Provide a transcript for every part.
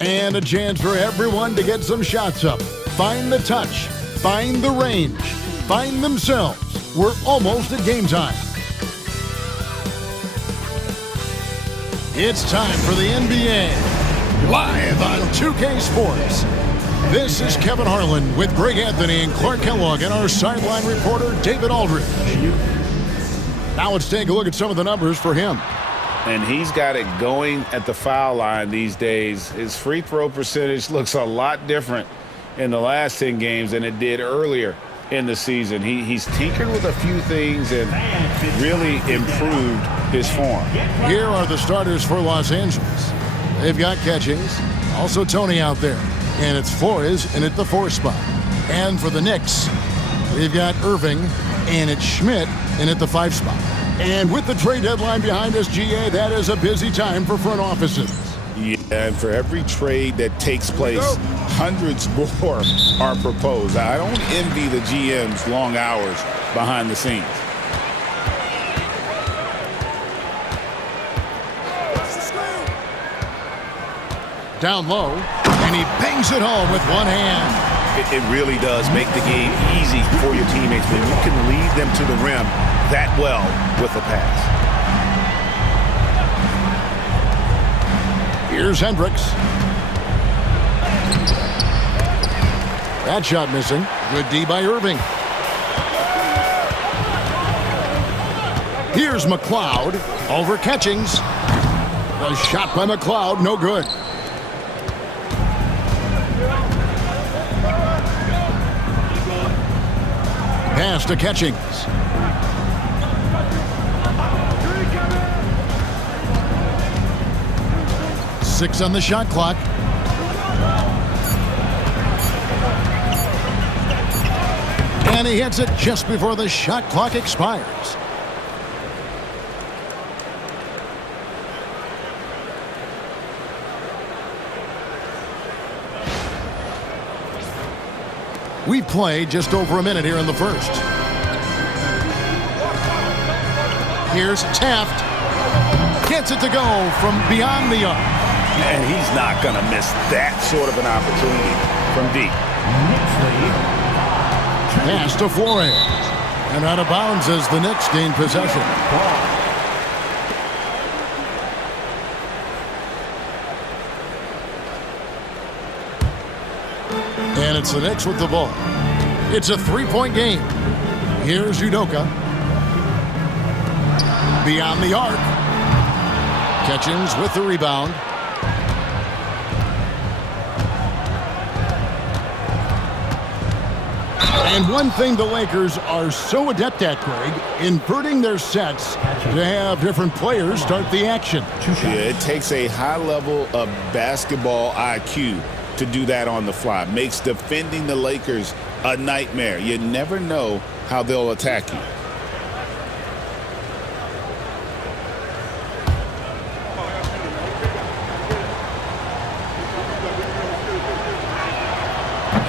And a chance for everyone to get some shots up. Find the touch. Find the range. Find themselves. We're almost at game time. It's time for the NBA. Live on 2K Sports. This is Kevin Harlan with Greg Anthony and Clark Kellogg and our sideline reporter, David Aldridge. Now let's take a look at some of the numbers for him. And he's got it going at the foul line these days. His free throw percentage looks a lot different in the last 10 games than it did earlier in the season. He's tinkered with a few things and really improved his form. Here are the starters for Los Angeles. They've got Catchings, also Tony out there, and it's Flores in at the 4 spot. And for the Knicks, they've got Irving, and it's Schmidt in at the 5 spot. And with the trade deadline behind us, GA, that is a busy time for front offices. Yeah, and for every trade that takes place, hundreds more are proposed. I don't envy the GM's long hours behind the scenes. Down low, and he bangs it home with one hand. It really does make the game easy for your teammates when you can lead them to the rim that well with a pass. Here's Hendricks. That shot missing. Good D by Irving. Here's McLeod over Catchings. The shot by McLeod, no good. Pass to Catchings. Six on the shot clock. And he hits it just before the shot clock expires. We play just over a minute here in the first. Here's Taft. Gets it to go from beyond the arc. And he's not going to miss that sort of an opportunity from deep. Pass to Flores. And out of bounds as the Knicks gain possession. And it's the Knicks with the ball. It's a 3-point game. Here's Udoka. Beyond the arc. Catchings with the rebound. And one thing the Lakers are so adept at, Greg, inverting their sets to have different players start the action. Yeah, it takes a high level of basketball IQ to do that on the fly. Makes defending the Lakers a nightmare. You never know how they'll attack you.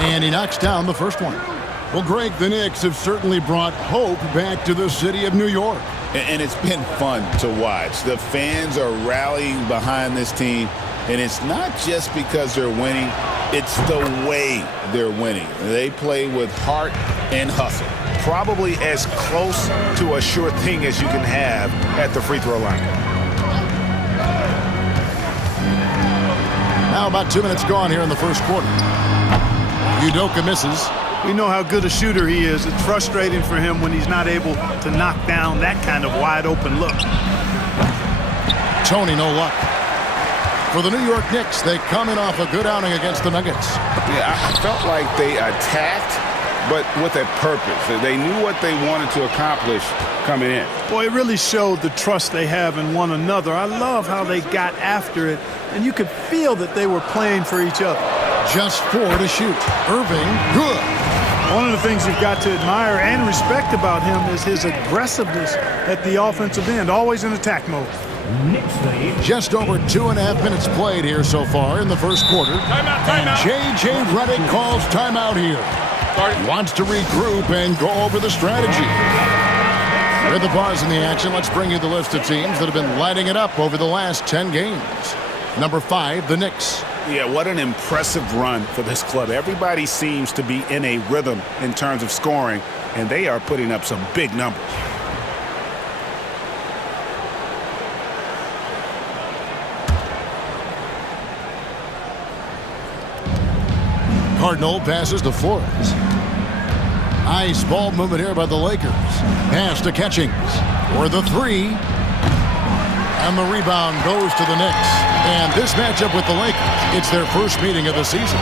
And he knocks down the first one. Well, Greg, the Knicks have certainly brought hope back to the city of New York. And it's been fun to watch. The fans are rallying behind this team. And it's not just because they're winning. It's the way they're winning. They play with heart and hustle. Probably as close to a sure thing as you can have at the free throw line. Now about 2 minutes gone here in the first quarter. Udoka misses. We know how good a shooter he is. It's frustrating for him when he's not able to knock down that kind of wide open look. Tony, no luck. For the New York Knicks, they come in off a good outing against the Nuggets. Yeah, I felt like they attacked, but with a purpose. They knew what they wanted to accomplish coming in. Boy, it really showed the trust they have in one another. I love how they got after it, and you could feel that they were playing for each other. Just 4 to shoot. Irving, good. One of the things you've got to admire and respect about him is his aggressiveness at the offensive end, always in attack mode. Just over 2.5 minutes played here so far in the first quarter. Timeout. J.J. Redick calls timeout here. He wants to regroup and go over the strategy. With the pause in the action, let's bring you the list of teams that have been lighting it up over the last 10 games. Number 5, the Knicks. Yeah, what an impressive run for this club. Everybody seems to be in a rhythm in terms of scoring, and they are putting up some big numbers. Cardinal passes to Flores. Nice ball movement here by the Lakers. Pass to Catchings for the three. And the rebound goes to the Knicks. And this matchup with the Lakers, it's their first meeting of the season.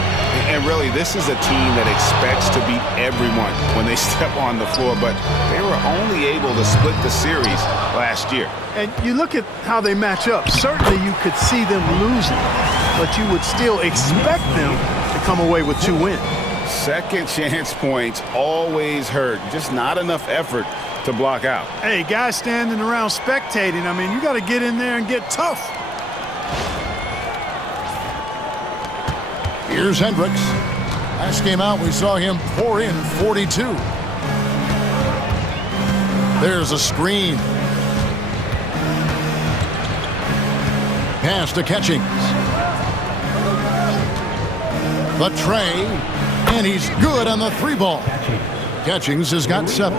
And really, this is a team that expects to beat everyone when they step on the floor, but they were only able to split the series last year. And you look at how they match up. Certainly you could see them losing, but you would still expect them to come away with 2 wins. Second chance points always hurt. Just not enough effort to block out. Hey, guys standing around spectating, I mean, you got to get in there and get tough. Here's Hendricks. Last game out, we saw him pour in 42. There's a screen. Pass to Catchings. The tray, and he's good on the 3-ball. Catchings has got 7.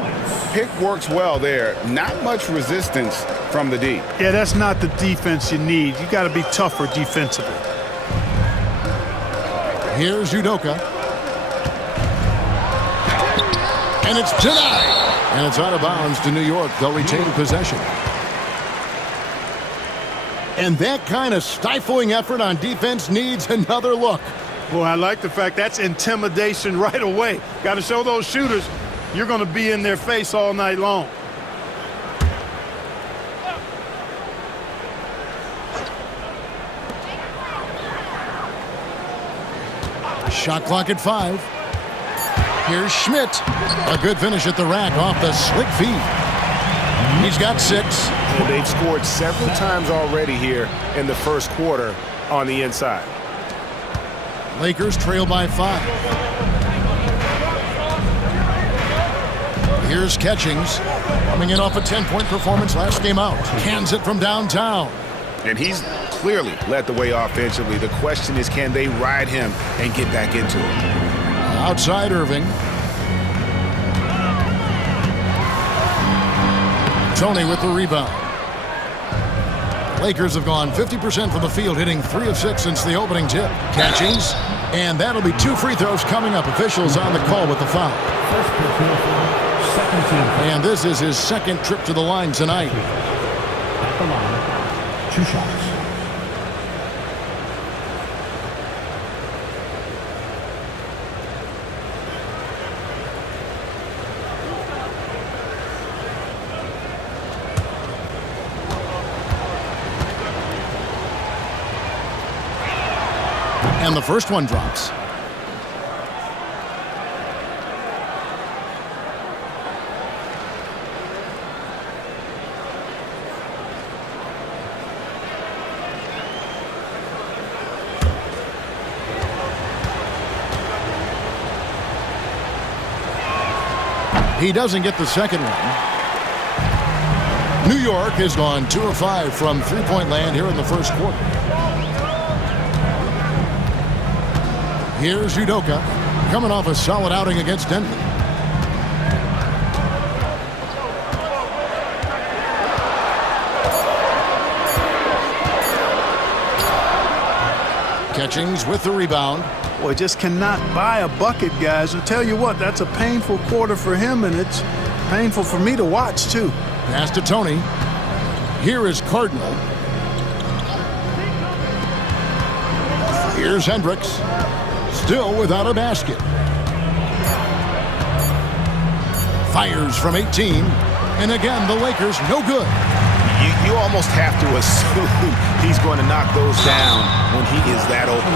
Pick works well there. Not much resistance from the D. Yeah, that's not the defense you need. You got to be tougher defensively. Here's Udoka. And it's denied. And it's out of bounds to New York. They'll retain possession. And that kind of stifling effort on defense needs another look. Boy, I like the fact that's intimidation right away. Got to show those shooters you're going to be in their face all night long. Shot clock at 5. Here's Schmidt. A good finish at the rack off the slick feed. He's got 6. And they've scored several times already here in the first quarter on the inside. Lakers trail by 5. Here's Catchings, coming in off a 10-point performance last game out. Cans it from downtown. And he's clearly led the way offensively. The question is, can they ride him and get back into it? Outside Irving. Tony with the rebound. Lakers have gone 50% from the field, hitting 3 of 6 since the opening tip. Catchings, and that'll be 2 free throws coming up. Officials on the call with the foul. And this is his second trip to the line tonight. At the line, 2 shots. And the first one drops. He doesn't get the second one. New York has gone 2 of 5 from three-point land here in the first quarter. Here's Udoka, coming off a solid outing against Denver. Catchings with the rebound. Boy, just cannot buy a bucket, guys. I'll tell you what, that's a painful quarter for him, and it's painful for me to watch, too. Pass to Tony. Here is Cardinal. Here's Hendricks. Still without a basket. Fires from 18. And again, the Lakers no good. You almost have to assume he's going to knock those down when he is that open.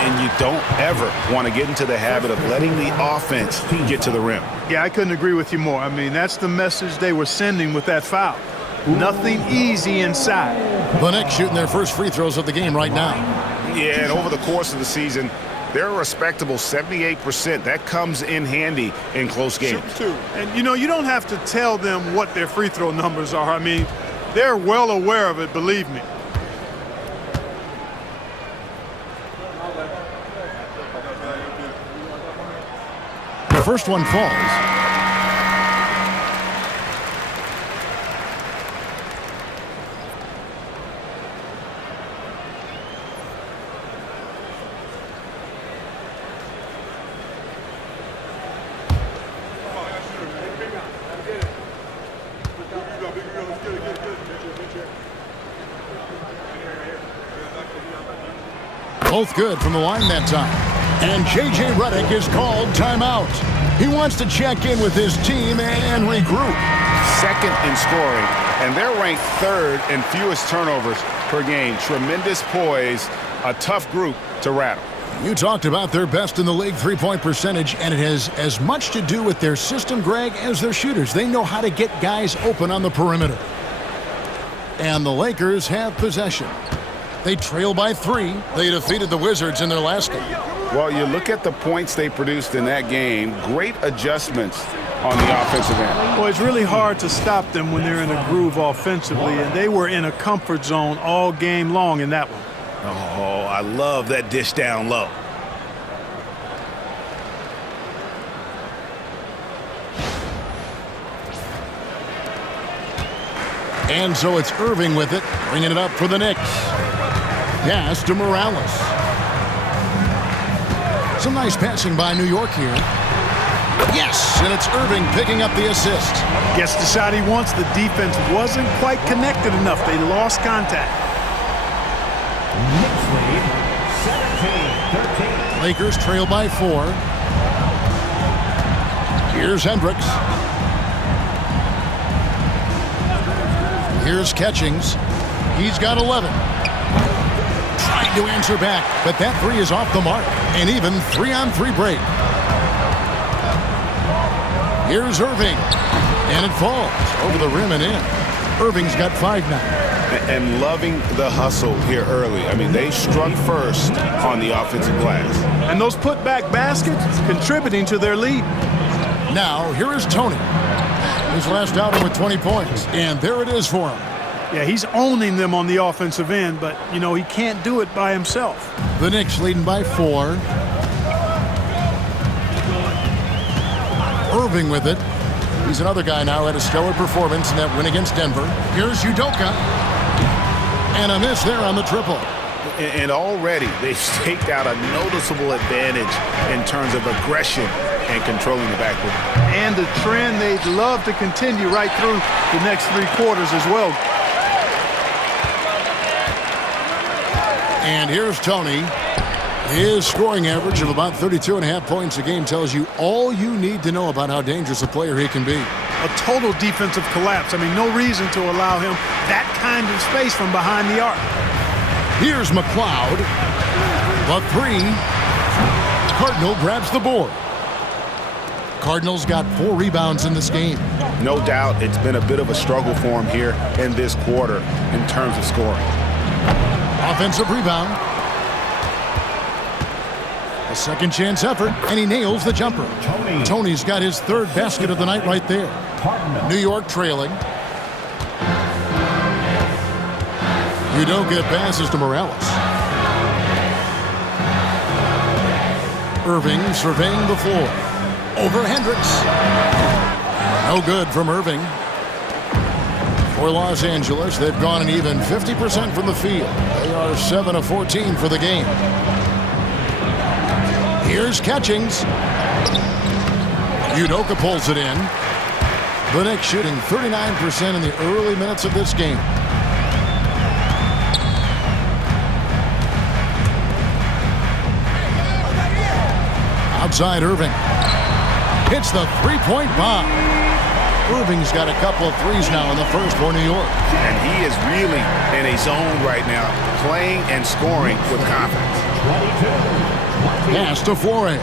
And you don't ever want to get into the habit of letting the offense get to the rim. Yeah, I couldn't agree with you more. I mean, that's the message they were sending with that foul. Nothing easy inside. The Knicks shooting their first free throws of the game right now. Yeah, and over the course of the season, they're a respectable 78%. That comes in handy in close games. And, you know, you don't have to tell them what their free throw numbers are. I mean, they're well aware of it, believe me. The first one falls. Both good from the line that time. And J.J. Redick is called timeout. He wants to check in with his team and regroup. Second in scoring, and they're ranked third in fewest turnovers per game. Tremendous poise, a tough group to rattle. You talked about their best in the league three-point percentage, and it has as much to do with their system, Greg, as their shooters. They know how to get guys open on the perimeter. And the Lakers have possession. They trail by 3. They defeated the Wizards in their last game. Well, you look at the points they produced in that game. Great adjustments on the offensive end. Well, it's really hard to stop them when they're in a groove offensively, and they were in a comfort zone all game long in that one. Oh, I love that dish down low. And so it's Irving with it, bringing it up for the Knicks. Pass to Morales. Some nice passing by New York here. Yes, and it's Irving picking up the assist. Gets the shot he wants. The defense wasn't quite connected enough. They lost contact. Knicks lead 17-13. Lakers trail by 4. Here's Hendricks. Here's Catchings. He's got 11. Trying to answer back, but that 3 is off the mark. An even 3-on-3 break. Here's Irving. And it falls over the rim and in. Irving's got 5 now. And loving the hustle here early. I mean, they struck first on the offensive glass. And those putback baskets contributing to their lead. Now, here is Tony. His last outing with 20 points. And there it is for him. Yeah, he's owning them on the offensive end, but, you know, he can't do it by himself. The Knicks leading by 4. Irving with it. He's another guy now had a stellar performance in that win against Denver. Here's Udoka. And a miss there on the triple. And already they've staked out a noticeable advantage in terms of aggression and controlling the backcourt. And the trend they'd love to continue right through the next 3 quarters as well. And here's Tony. His scoring average of about 32.5 points a game tells you all you need to know about how dangerous a player he can be. A total defensive collapse. I mean, no reason to allow him that kind of space from behind the arc. Here's McLeod. The 3. Cardinal grabs the board. Cardinals got 4 rebounds in this game. No doubt it's been a bit of a struggle for him here in this quarter in terms of scoring. Offensive rebound. A second chance effort, and he nails the jumper. Tony's got his 3rd basket of the night right there. New York trailing. Udoka passes to Morales. Irving surveying the floor. Over Hendricks. No good from Irving. For Los Angeles, they've gone an even 50% from the field. They are 7 of 14 for the game. Here's Catchings. Udoka pulls it in. The Knicks shooting 39% in the early minutes of this game. Outside Irving. Hits the 3-point bomb. Irving's got a couple of threes now in the first for New York. And he is really in a zone right now, playing and scoring with confidence. Pass to Flores.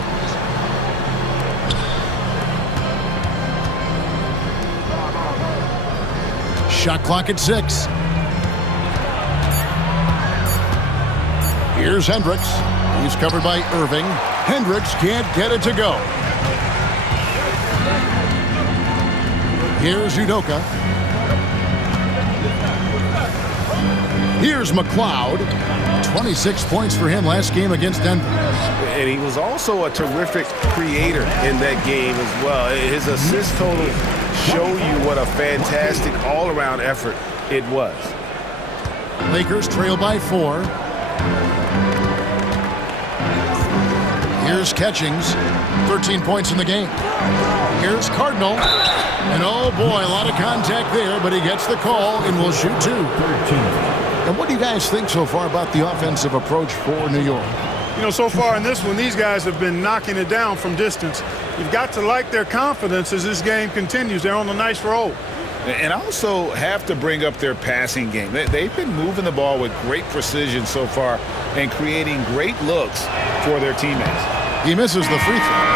Shot clock at 6. Here's Hendricks. He's covered by Irving. Hendricks can't get it to go. Here's Udoka. Here's McLeod. 26 points for him last game against Denver. And he was also a terrific creator in that game as well. His assist total show you what a fantastic all-around effort it was. Lakers trail by 4. Here's Catchings. 13 points in the game. Here's Cardinal. And oh boy, a lot of contact there, but he gets the call and will shoot 2. And what do you guys think so far about the offensive approach for New York? You know, so far in this one, these guys have been knocking it down from distance. You've got to like their confidence as this game continues. They're on a nice roll. And also have to bring up their passing game. They've been moving the ball with great precision so far and creating great looks for their teammates. He misses the free throw.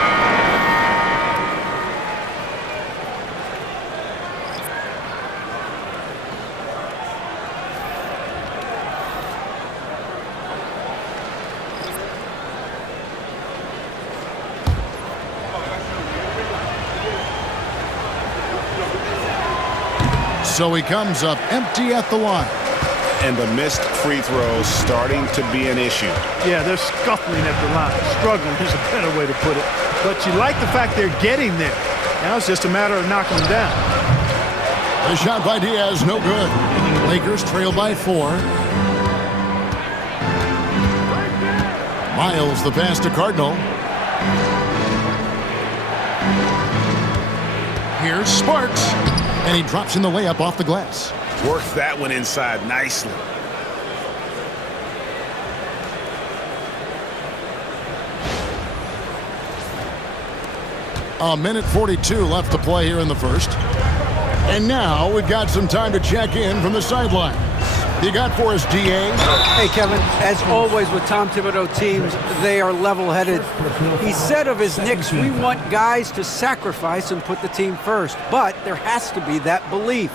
So he comes up empty at the line. And the missed free throws starting to be an issue. Yeah, they're scuffling at the line. Struggling is a better way to put it. But you like the fact they're getting there. Now it's just a matter of knocking them down. The shot by Diaz, no good. Lakers trail by 4. Miles, the pass to Cardinal. Here's Sparks. And he drops in the layup off the glass. Worked that one inside nicely. A minute 42 left to play here in the first. And now we've got some time to check in from the sideline. You got for us, DA? Hey, Kevin, as always with Tom Thibodeau teams, they are level-headed. He said of his Knicks, we want guys to sacrifice and put the team first. But there has to be that belief.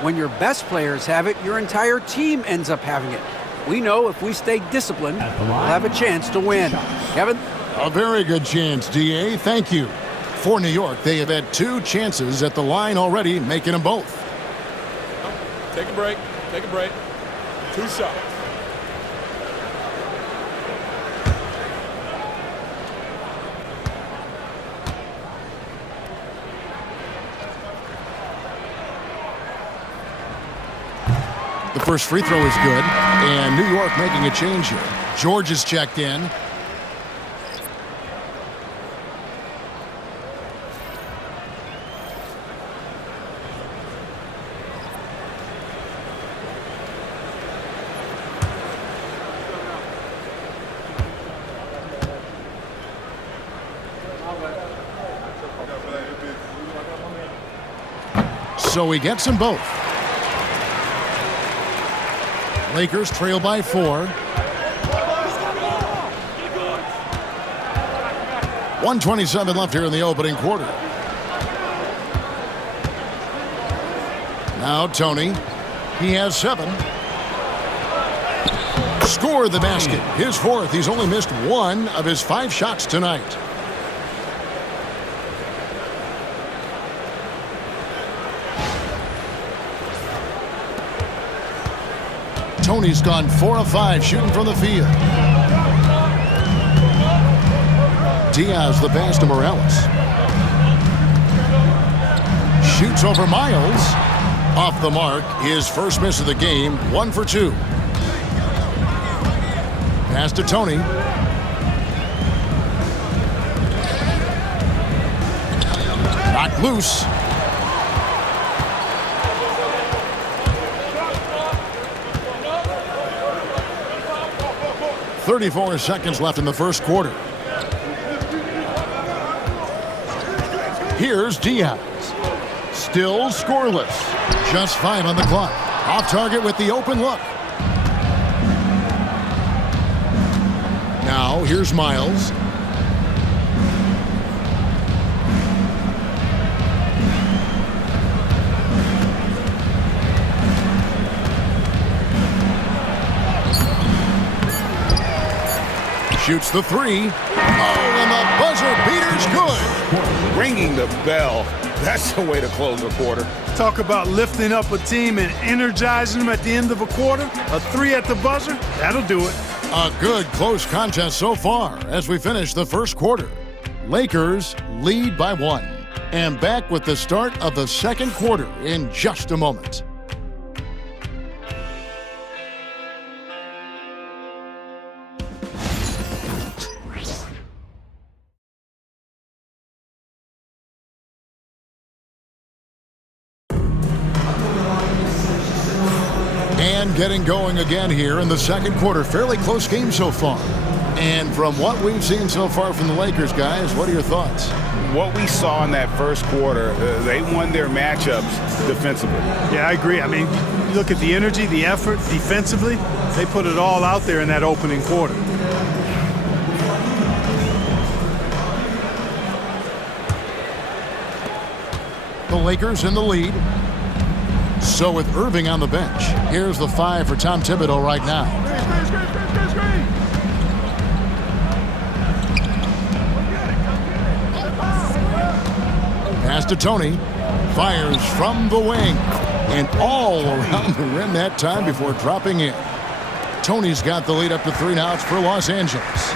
When your best players have it, your entire team ends up having it. We know if we stay disciplined, we'll have a chance to win. Kevin? A very good chance, DA. Thank you. For New York, they have had 2 chances at the line already, making them both. Take a break. Take a break. 2 shots. The first free throw is good, and New York making a change here. George is checked in. So he gets them both. Lakers trail by 4. 1:27 left here in the opening quarter. Now Tony. He has 7. Scored the basket. His 4th. He's only missed 1 of his 5 shots tonight. Tony's gone 4 of 5 shooting from the field. Diaz the pass to Morales. Shoots over Miles. Off the mark. His first miss of the game. 1 for 2. Pass to Tony. Knocked loose. 34 seconds left in the first quarter. Here's Diaz. Still scoreless. Just 5 on the clock. Off target with the open look. Now here's Miles. Shoots the three. Oh, and the buzzer beater's good. Ringing the bell. That's the way to close a quarter. Talk about lifting up a team and energizing them at the end of a quarter. A three at the buzzer, that'll do it. A good close contest so far as we finish the first quarter. Lakers lead by 1. And back with the start of the second quarter in just a moment. And getting going again here in the second quarter. Fairly close game so far. And from what we've seen so far from the Lakers, guys, what are your thoughts? What we saw in that first quarter, they won their matchups defensively. Yeah, I agree. I mean, you look at the energy, the effort defensively, they put it all out there in that opening quarter. The Lakers in the lead. So with Irving on the bench, here's the 5 for Tom Thibodeau right now. Pass to Tony. Fires from the wing. And all around the rim that time before dropping in. Tony's got the lead up to 3 now. It's for Los Angeles.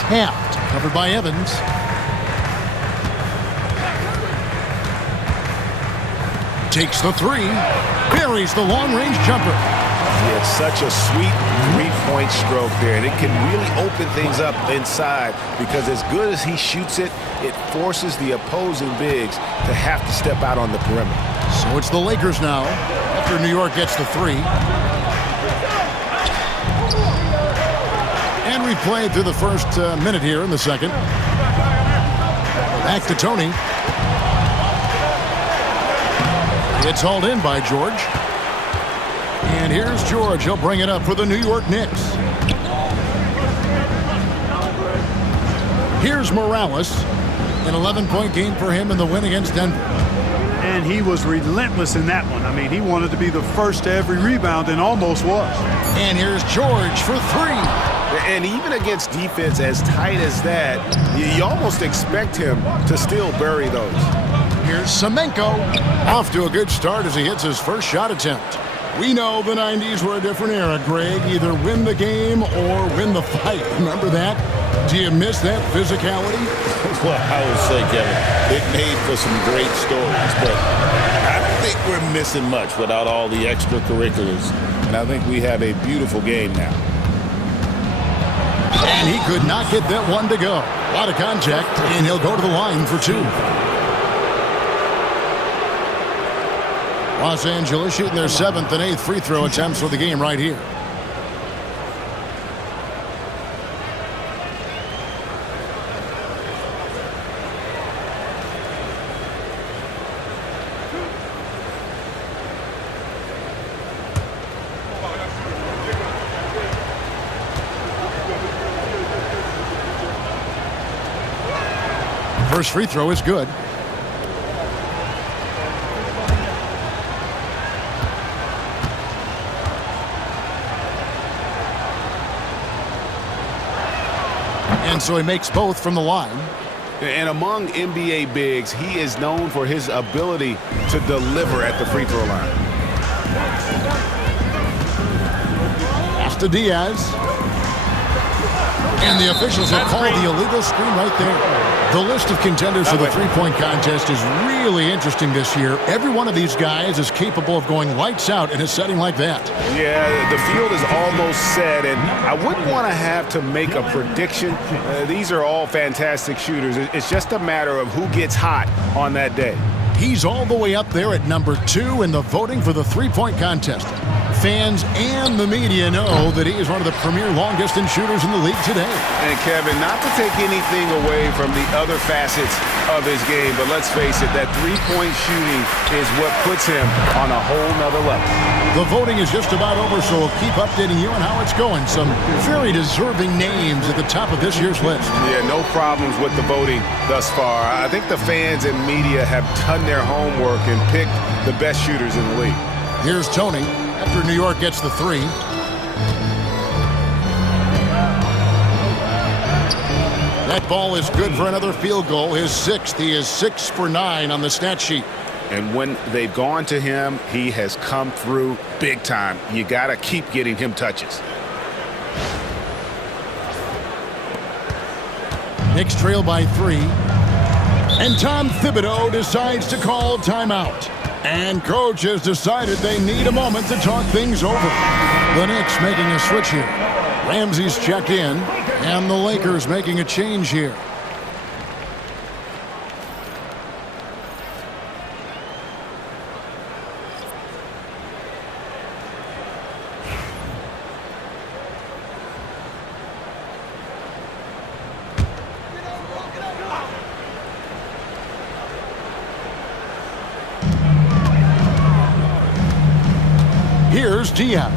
Tapped. Covered by Evans. Takes the 3. Buries the long-range jumper. Yeah, it's such a sweet three-point stroke there, and it can really open things up inside because as good as he shoots it, it forces the opposing bigs to have to step out on the perimeter. So it's the Lakers now after New York gets the 3. And we've played through the first minute here in the second. Back to Tony. It's hauled in by George. And here's George. He'll bring it up for the New York Knicks. Here's Morales. An 11-point game for him in the win against Denver. And he was relentless in that one. I mean, he wanted to be the first to every rebound and almost was. And here's George for 3. And even against defense as tight as that, you almost expect him to still bury those. Here's Semenko. Off to a good start as he hits his first shot attempt. We know the 90s were a different era, Greg. Either win the game or win the fight. Remember that? Do you miss that physicality? Well, I would say, Kevin, it made for some great stories, but I think we're missing much without all the extracurriculars. And I think we have a beautiful game now. And he could not get that one to go. A lot of contact, and he'll go to the line for 2. Los Angeles shooting their 7th and 8th free throw attempts for the game right here. First free throw is good. And so he makes both from the line. And among NBA bigs, he is known for his ability to deliver at the free throw line. Pass to Diaz. And the officials have called the illegal screen right there. The list of contenders for the three-point contest is really interesting this year. Every one of these guys is capable of going lights out in a setting like that. Yeah, the field is almost set, and I wouldn't want to have to make a prediction. These are all fantastic shooters. It's just a matter of who gets hot on that day. He's all the way up there at number 2 in the voting for the three-point contest. Fans and the media know that he is one of the premier long-distance shooters in the league today. And Kevin, not to take anything away from the other facets of his game, but let's face it, that three-point shooting is what puts him on a whole nother level. The voting is just about over, so we'll keep updating you on how it's going. Some very deserving names at the top of this year's list. Yeah, no problems with the voting thus far. I think the fans and media have done their homework and picked the best shooters in the league. Here's Tony after New York gets the 3. That ball is good for another field goal, his 6th. He is 6 for 9 on the stat sheet. And when they've gone to him, he has come through big time. You got to keep getting him touches. Knicks trail by 3. And Tom Thibodeau decides to call timeout. And coach has decided they need a moment to talk things over. The Knicks making a switch here. Ramsey's checked in. And the Lakers making a change here. Here's Diaz.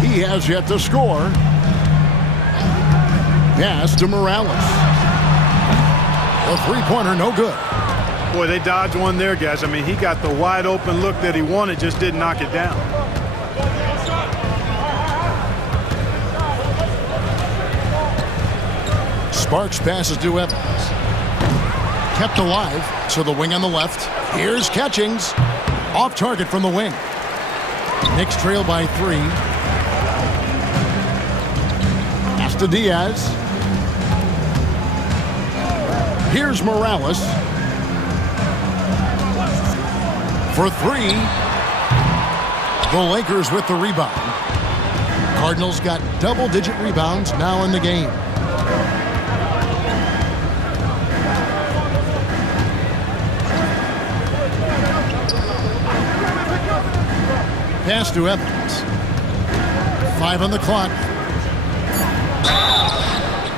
He has yet to score. Pass to Morales. A three-pointer, no good. Boy, they dodged one there, guys. I mean, he got the wide open look that he wanted, just didn't knock it down. Sparks passes to Evans. Kept alive, so the wing on the left. Here's Catchings. Off target from the wing. Knicks trail by 3. Pass to Diaz. Here's Morales. For 3. The Lakers with the rebound. Cardinals got double-digit rebounds now in the game. Pass to Evans. 5 on the clock.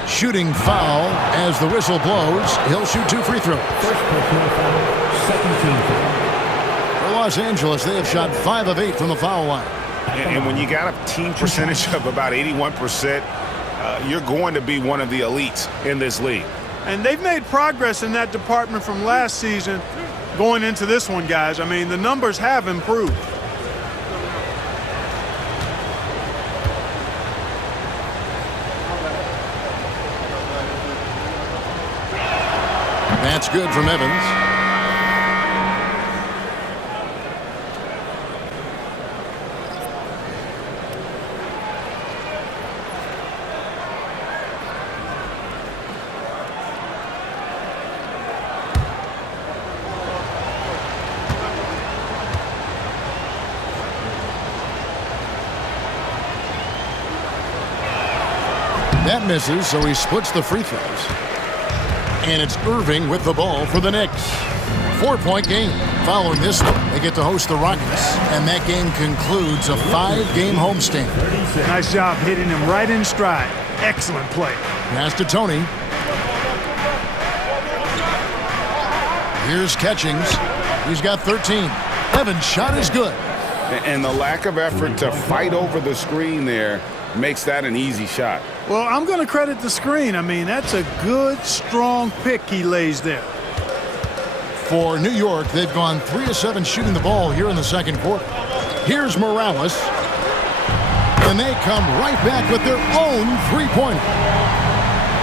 Shooting foul as the whistle blows. He'll shoot 2 free throws. First personal foul, second team foul. For Los Angeles, they have shot 5 of 8 from the foul line. And when you got a team percentage of about 81%, you're going to be one of the elites in this league. And they've made progress in that department from last season going into this one, guys. I mean, the numbers have improved. That's good from Evans. That misses, so he splits the free throws. And it's Irving with the ball for the Knicks. 4-point game. Following this one, they get to host the Rockets. And that game concludes a 5-game homestand. Nice job hitting him right in stride. Excellent play. Pass to Tony. Here's Catchings. He's got 13. Evans' shot is good. And the lack of effort to fight over the screen there makes that an easy shot. Well, I'm going to credit the screen. I mean, that's a good, strong pick he lays there. For New York, they've gone 3 of 7 shooting the ball here in the second quarter. Here's Morales. And they come right back with their own three-pointer.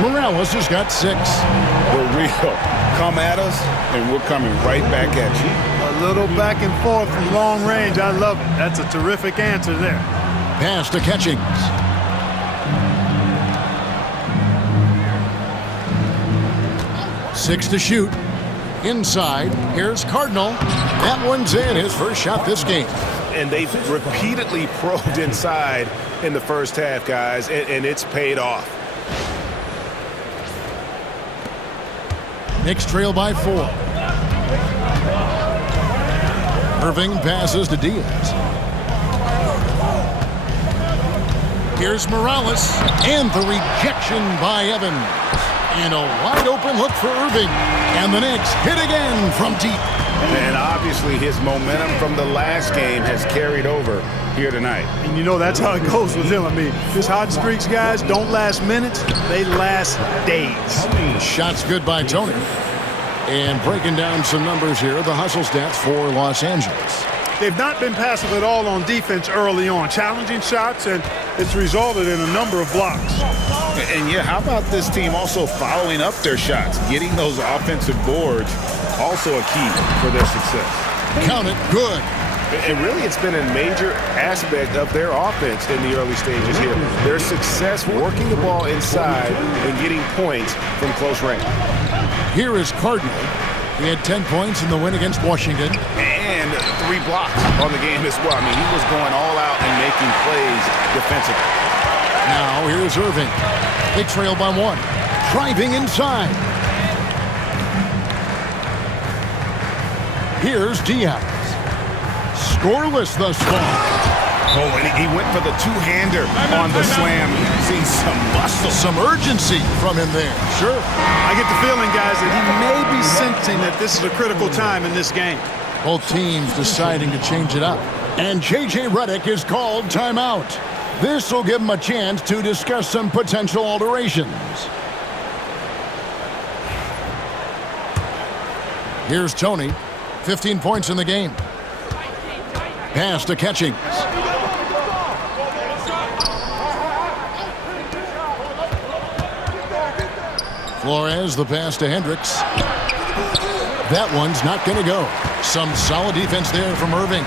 Morales has got 6. The real come at us, and we're coming right back at you. A little back and forth from long range. I love it. That's a terrific answer there. Pass to Catchings. Six to shoot. Inside. Here's Cardinal. That one's in. His first shot this game. And they've repeatedly probed inside in the first half, guys, and it's paid off. Knicks trail by 4. Irving passes to Diaz. Here's Morales. And the rejection by Evans. And a wide open look for Irving. And the Knicks hit again from deep. And obviously his momentum from the last game has carried over here tonight. And you know that's how it goes with him. I mean, his hot streaks, guys, don't last minutes. They last days. Shots good by Tony. And breaking down some numbers here, the hustle stats for Los Angeles. They've not been passive at all on defense early on. Challenging shots, and it's resulted in a number of blocks. And yeah, how about this team also following up their shots? Getting those offensive boards, also a key for their success. Count it, good. And really, it's been a major aspect of their offense in the early stages here. Their success working the ball inside and getting points from close range. Here is Cardinal. He had 10 points in the win against Washington. And 3 blocks on the game as well. I mean, he was going all out and making plays defensively. Now here's Irving. They trail by 1. Driving inside. Here's Diaz. Scoreless thus far. Oh, and he went for the two-hander on the slam. Seeing some muscle. Some urgency from him there. Sure. I get the feeling, guys, that he may be sensing that this is a critical time in this game. Both teams deciding to change it up. And J.J. Redick is called timeout. This will give him a chance to discuss some potential alterations. Here's Tony. 15 points in the game. Pass to Catchings. Flores, the pass to Hendricks. That one's not going to go. Some solid defense there from Irving.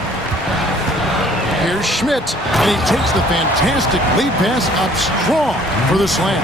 Here's Schmidt, and he takes the fantastic lead pass up strong for the slam.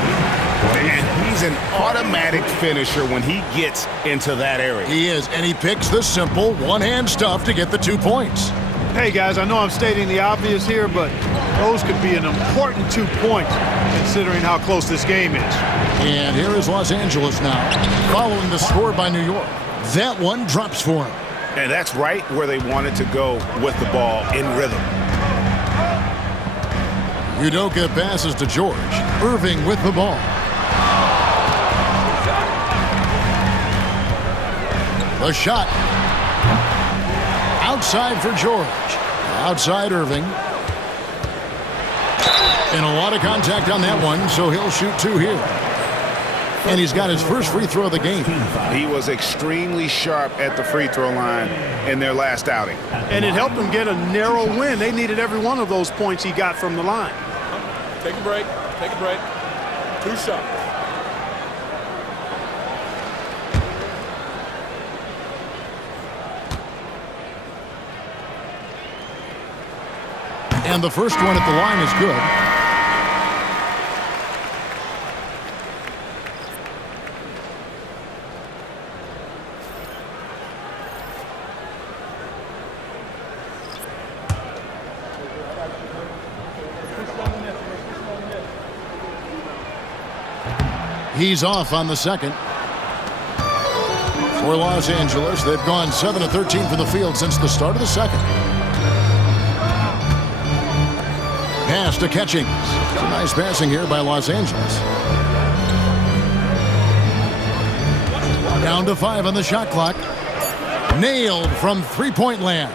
And he's an automatic finisher when he gets into that area. He is, and he picks the simple one-hand stuff to get the 2 points. Hey, guys, I know I'm stating the obvious here, but those could be an important 2 points considering how close this game is. And here is Los Angeles now, following the score by New York. That one drops for him. And that's right where they wanted to go with the ball in rhythm. Udoka passes to George. Irving with the ball. The shot. Outside for George. Outside Irving. And a lot of contact on that one, so he'll shoot 2 here. And he's got his first free throw of the game. He was extremely sharp at the free throw line in their last outing. And it helped them get a narrow win. They needed every one of those points he got from the line. Take a break. Take a break. 2 shots. And the first one at the line is good. He's off on the second. For Los Angeles, they've gone 7 of 13 from the field since the start of the second. Pass to Catchings. Some nice passing here by Los Angeles. Down to 5 on the shot clock. Nailed from three-point land.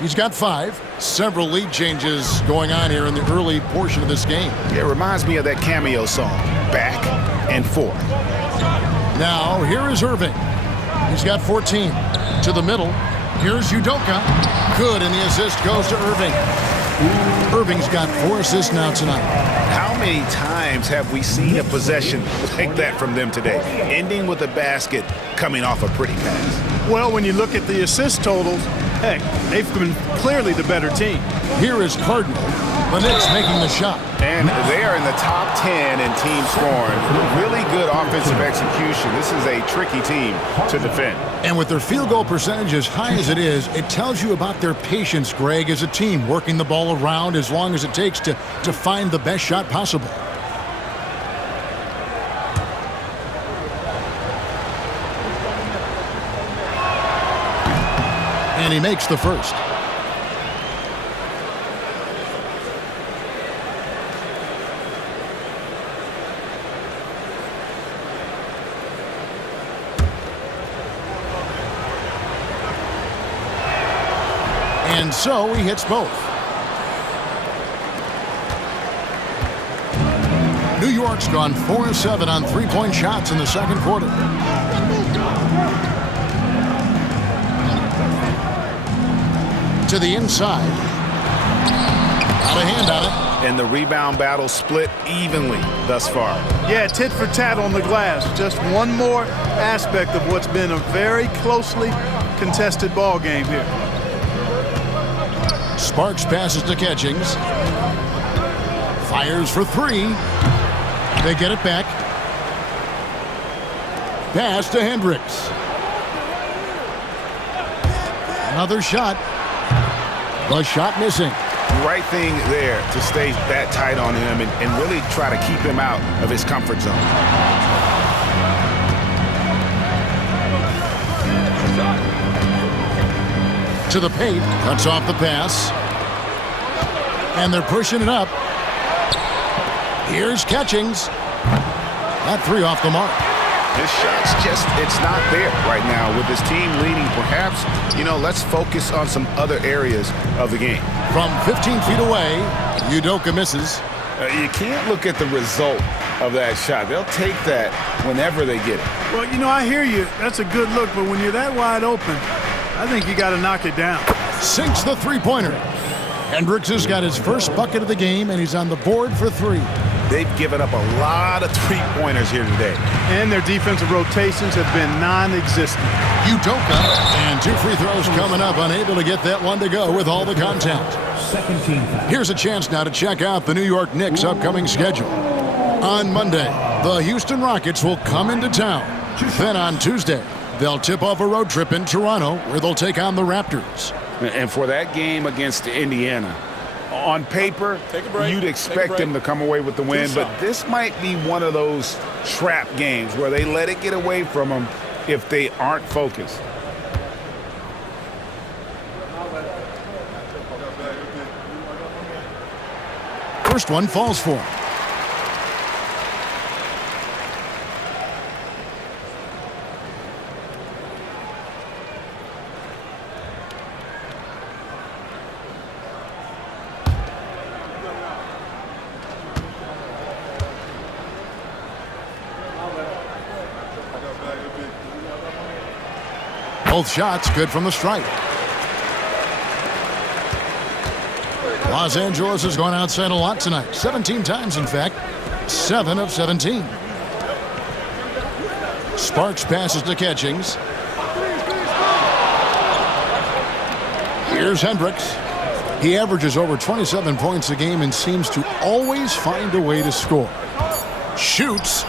He's got 5. Several lead changes going on here in the early portion of this game. It reminds me of that cameo song, Back and Forth. Now, here is Irving. He's got 14. To the middle. Here's Udoka. Good, and the assist goes to Irving. Irving's got 4 assists now tonight. How many times have we seen a possession like that from them today? Ending with a basket, coming off a pretty pass. Well, when you look at the assist totals, heck, they've been clearly the better team. Here is Cardinal. The Knicks making the shot. And they are in the top 10 in team scoring. Really good offensive execution. This is a tricky team to defend. And with their field goal percentage as high as it is, it tells you about their patience, Greg, as a team, working the ball around as long as it takes to find the best shot possible. And he makes the first. And so he hits both. New York's gone 4 of 7 on three-point shots in the second quarter. to the inside. Got a hand on it. And the rebound battle split evenly thus far. Yeah, tit for tat on the glass. Just one more aspect of what's been a very closely contested ball game here. Sparks passes to Catchings. Fires for three. They get it back. Pass to Hendricks. Another shot. The shot missing. Right thing there to stay that tight on him and really try to keep him out of his comfort zone. To the paint. Cuts off the pass. And they're pushing it up. Here's Catchings. That three off the mark. His shot's it's not there right now with his team leading. Perhaps, let's focus on some other areas of the game. From 15 feet away, Udoka misses. You can't look at the result of that shot. They'll take that whenever they get it. Well, I hear you. That's a good look, but when you're that wide open, I think you got to knock it down. Sinks the three-pointer. Hendricks has got his first bucket of the game, and he's on the board for three. They've given up a lot of three-pointers here today. And their defensive rotations have been non-existent. Udoka, and two free throws coming up, unable to get that one to go with all the contact. Second team foul. Here's a chance now to check out the New York Knicks' upcoming schedule. On Monday, the Houston Rockets will come into town. Then on Tuesday, they'll tip off a road trip in Toronto where they'll take on the Raptors. And for that game against Indiana, on paper, you'd expect them to come away with the win, but this might be one of those trap games where they let it get away from them if they aren't focused. First one falls for him. Both shots good from the stripe. Los Angeles has gone outside a lot tonight. 17 times, in fact. 7 of 17. Sparks passes to Catchings. Here's Hendricks. He averages over 27 points a game and seems to always find a way to score. Shoots.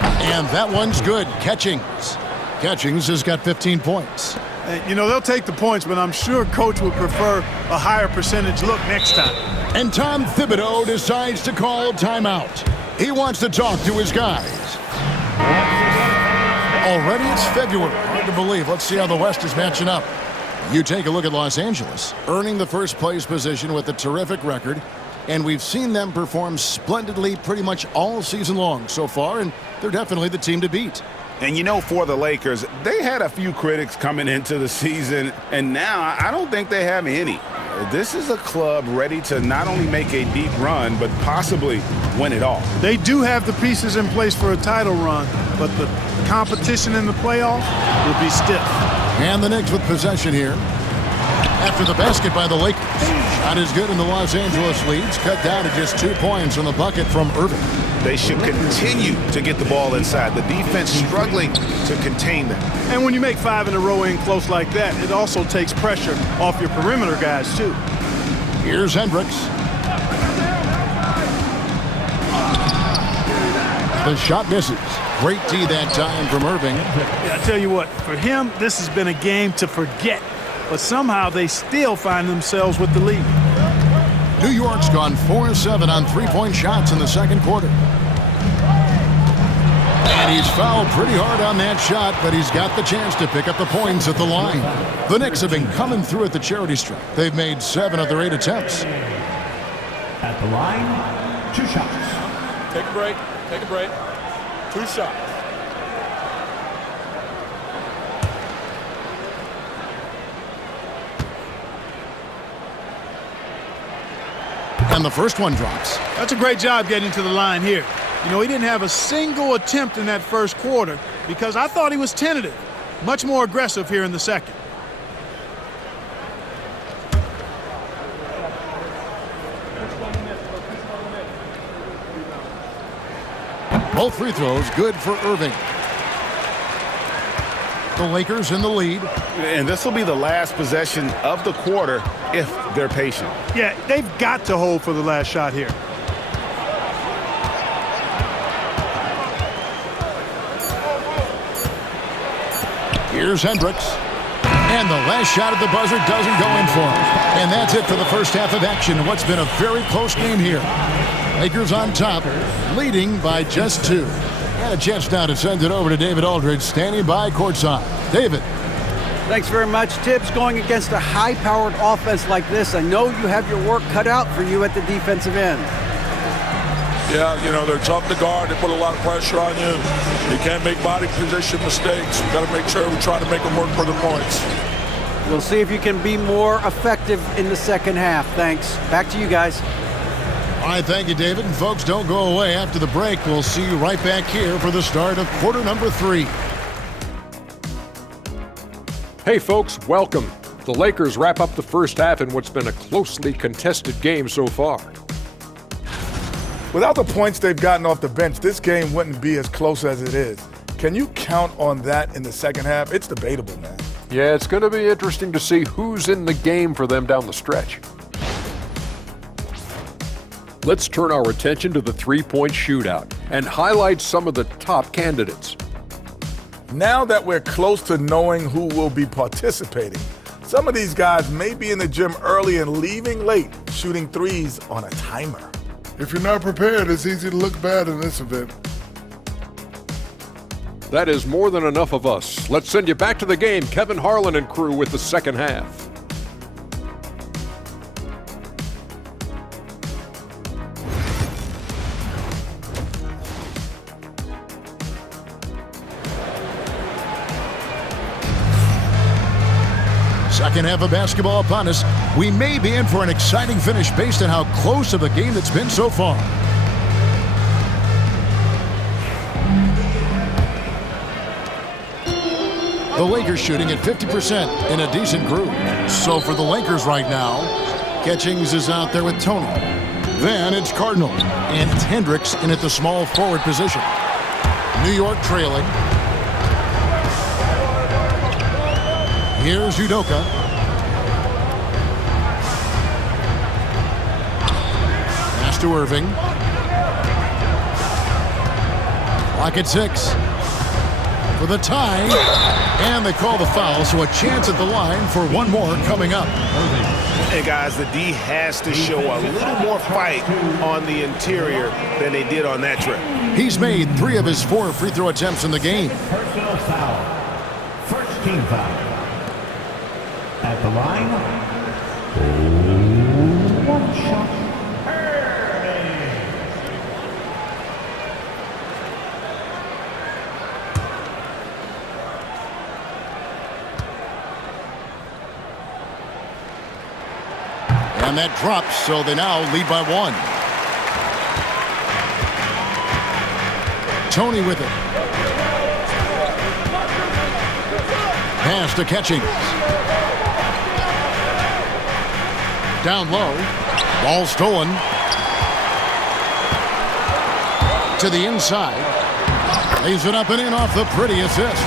And that one's good. Catchings. Catchings has got 15 points. They'll take the points, but I'm sure Coach would prefer a higher percentage look next time. And Tom Thibodeau decides to call timeout. He wants to talk to his guys. Already it's February. Hard to believe. Let's see how the West is matching up. You take a look at Los Angeles, earning the first place position with a terrific record. And we've seen them perform splendidly pretty much all season long so far, and they're definitely the team to beat. And for the Lakers, they had a few critics coming into the season, and now I don't think they have any. This is a club ready to not only make a deep run, but possibly win it all. They do have the pieces in place for a title run, but the competition in the playoffs will be stiff. And the Knicks with possession here. After the basket by the Lakers. Shot is good in the Los Angeles leads. Cut down to just 2 points on the bucket from Irving. They should continue to get the ball inside. The defense struggling to contain them. And when you make 5 in a row in close like that, it also takes pressure off your perimeter guys, too. Here's Hendricks. The shot misses. Great D that time from Irving. Yeah, I tell you what, for him, this has been a game to forget. But somehow they still find themselves with the lead. New York's gone 4-7 on three-point shots in the second quarter. And he's fouled pretty hard on that shot, but he's got the chance to pick up the points at the line. The Knicks have been coming through at the charity stripe. They've made 7 of their 8 attempts. At the line, 2 shots. Take a break. Take a break. 2 shots. And the first one drops. That's a great job getting to the line here. He didn't have a single attempt in that first quarter because I thought he was tentative. Much more aggressive here in the second. Both free throws good for Irving. The Lakers in the lead. And this will be the last possession of the quarter if they're patient. Yeah, they've got to hold for the last shot here. Here's Hendricks. And the last shot at the buzzer doesn't go in for him. And that's it for the first half of action in what's been a very close game here. Lakers on top, leading by just 2. And a chance now to send it over to David Aldridge, standing by courtside. David. Thanks very much, Tibbs. Going against a high-powered offense like this, I know you have your work cut out for you at the defensive end. Yeah, you know, they're tough to guard. They put a lot of pressure on you. You can't make body position mistakes. We've got to make sure we try to make them work for the points. We'll see if you can be more effective in the second half. Thanks. Back to you guys. All right, thank you, David. And folks, don't go away. After the break, we'll see you right back here for the start of quarter number 3. Hey, folks, welcome. The Lakers wrap up the first half in what's been a closely contested game so far. Without the points they've gotten off the bench, this game wouldn't be as close as it is. Can you count on that in the second half? It's debatable, man. Yeah, it's going to be interesting to see who's in the game for them down the stretch. Let's turn our attention to the three-point shootout and highlight some of the top candidates. Now that we're close to knowing who will be participating, some of these guys may be in the gym early and leaving late, shooting threes on a timer. If you're not prepared, it's easy to look bad in this event. That is more than enough of us. Let's send you back to the game. Kevin Harlan and crew with the second half. Second half of basketball upon us. We may be in for an exciting finish based on how close of a game it's been so far. The Lakers shooting at 50% in a decent group. So for the Lakers right now, Catchings is out there with Tony. Then it's Cardinal, and it's Hendricks in at the small forward position. New York trailing. Here's Udoka. Pass to Irving. Clock at 6. For the tie. And they call the foul, so a chance at the line for one more coming up. Hey, guys, the D has to show a little more fight on the interior than they did on that trip. He's made 3 of his 4 free throw attempts in the game. Personal foul. First team foul. At the line, one shot. And that drops, so they now lead by 1. Tony with it. Pass to Catchings. Down low. Ball stolen. To the inside. Lays it up and in off the pretty assist.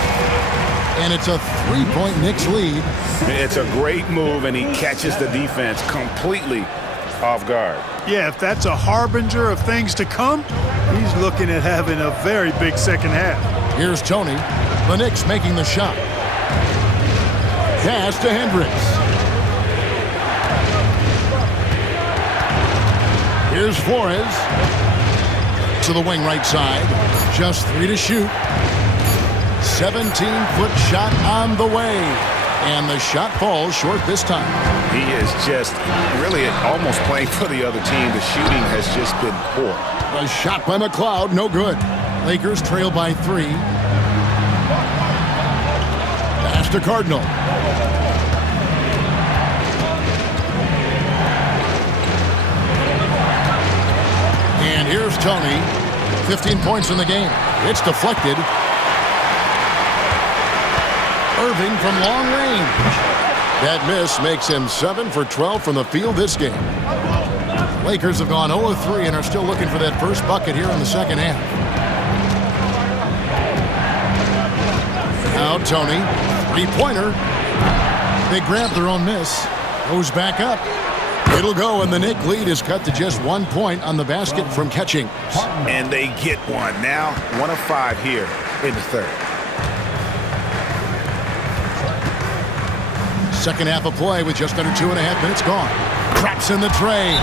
And it's a 3-point Knicks lead. It's a great move, and he catches the defense completely off guard. Yeah, if that's a harbinger of things to come, he's looking at having a very big second half. Here's Tony. The Knicks making the shot. Pass to Hendricks. Here's Flores. To the wing right side. Just 3 to shoot. 17-foot shot on the way. And the shot falls short this time. He is just really almost playing for the other team. The shooting has just been poor. A shot by McLeod, no good. Lakers trail by 3. Pass to Cardinal. And here's Tony. 15 points in the game. It's deflected. Irving from long range. That miss makes him 7 for 12 from the field this game. Lakers have gone 0-3 and are still looking for that first bucket here in the second half. Now Tony, three-pointer. They grab their own miss. Goes back up. It'll go, and the Knicks lead is cut to just 1 point on the basket from catching. And they get one. Now 1 of 5 here in the third. Second half of play with just under 2.5 minutes gone. Traps in the tray.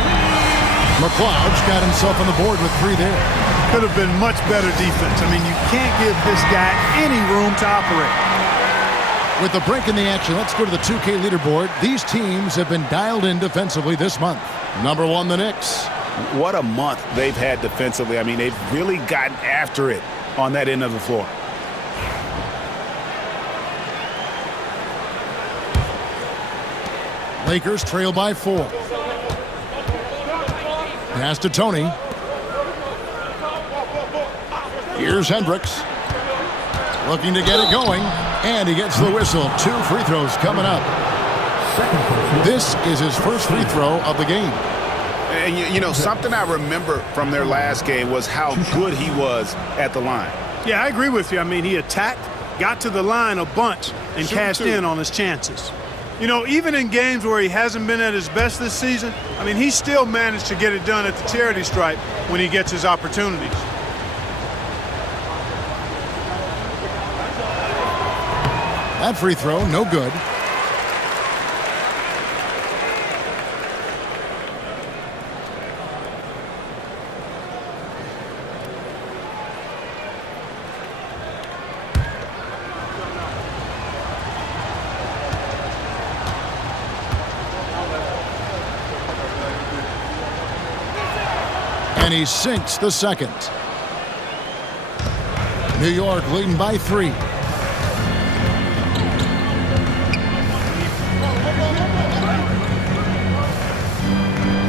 McLeod's got himself on the board with 3 there. Could have been much better defense. I mean, you can't give this guy any room to operate. With the break in the action, let's go to the 2K leaderboard. These teams have been dialed in defensively this month. Number 1, the Knicks. What a month they've had defensively. I mean, they've really gotten after it on that end of the floor. Lakers trail by 4. Pass to Tony. Here's Hendricks. Looking to get it going. And he gets the whistle. 2 free throws coming up. This is his first free throw of the game. And you know, something I remember from their last game was how good he was at the line. Yeah, I agree with you. I mean, he attacked, got to the line a bunch, and cashed in on his chances. You know, even in games where he hasn't been at his best this season, I mean, he still managed to get it done at the charity stripe when he gets his opportunities. That free throw, no good. And he sinks the second. New York leading by 3.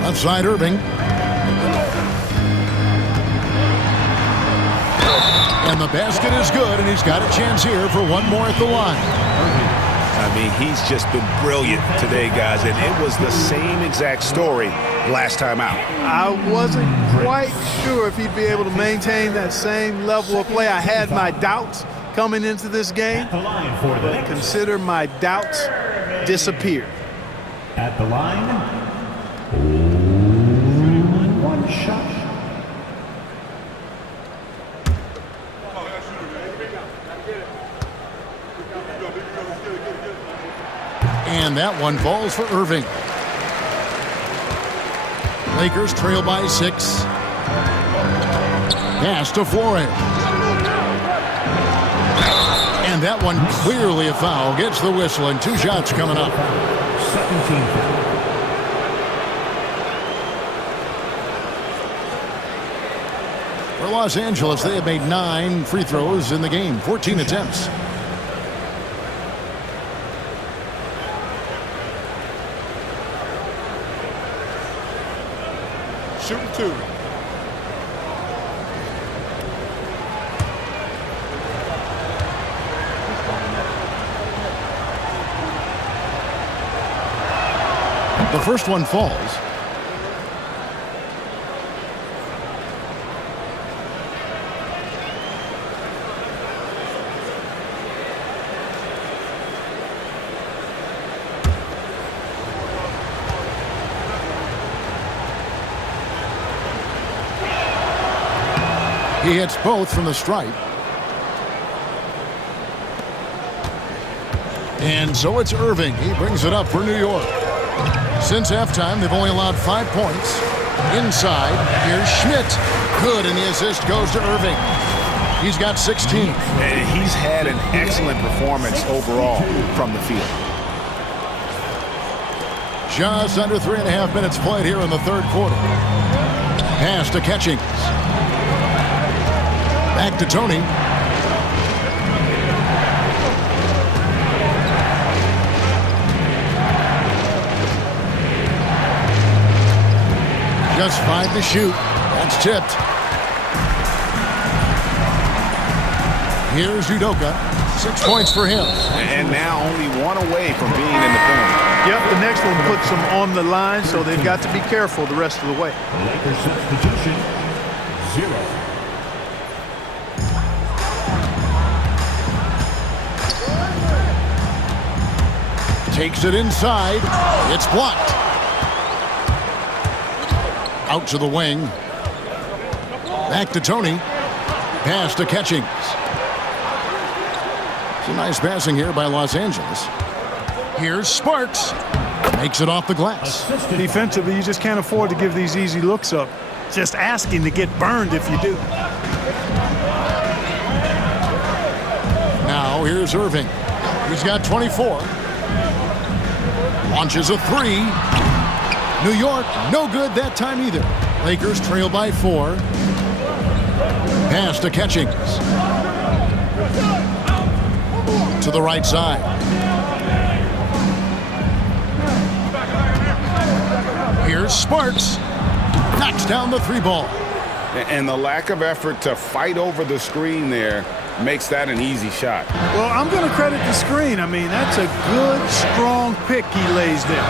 Left side, Irving. And the basket is good, and he's got a chance here for 1 more at the line. I mean, he's just been brilliant today, guys, and it was the same exact story last time out. I wasn't quite sure if he'd be able to maintain that same level of play. I had my doubts coming into this game, but consider my doubts disappeared. At the line, 1 shot. And that one falls for Irving. Lakers trail by 6. Pass to Flores. And that one clearly a foul. Gets the whistle, and 2 shots coming up. 17. For Los Angeles, they have made 9 free throws in the game, 14 attempts. Shooting 2. The first one falls. He hits both from the stripe. And so it's Irving. He brings it up for New York. Since halftime, they've only allowed 5 points. Inside, here's Schmidt. Good, and the assist goes to Irving. He's got 16. And he's had an excellent performance overall from the field. Just under 3.5 minutes played here in the third quarter. Pass to Catchings. Back to Tony. Just 5 to shoot. That's tipped. Here's Udoka. 6 points for him. And now only 1 away from being in the corner. Yep, the next one puts them on the line, so they've got to be careful the rest of the way. Lakers substitution, 0. Takes it inside. It's blocked. Out to the wing. Back to Tony. Pass to Catchings. It's a nice passing here by Los Angeles. Here's Sparks. Makes it off the glass. Defensively, you just can't afford to give these easy looks up. Just asking to get burned if you do. Now here's Irving. He's got 24. Launches a three. New York, no good that time either. Lakers trail by 4. Pass to Catchings. To the right side. Here's Sparks. Knocks down the 3-ball. And the lack of effort to fight over the screen there makes that an easy shot. Well, I'm going to credit the screen. I mean, that's a good, strong pick he lays there.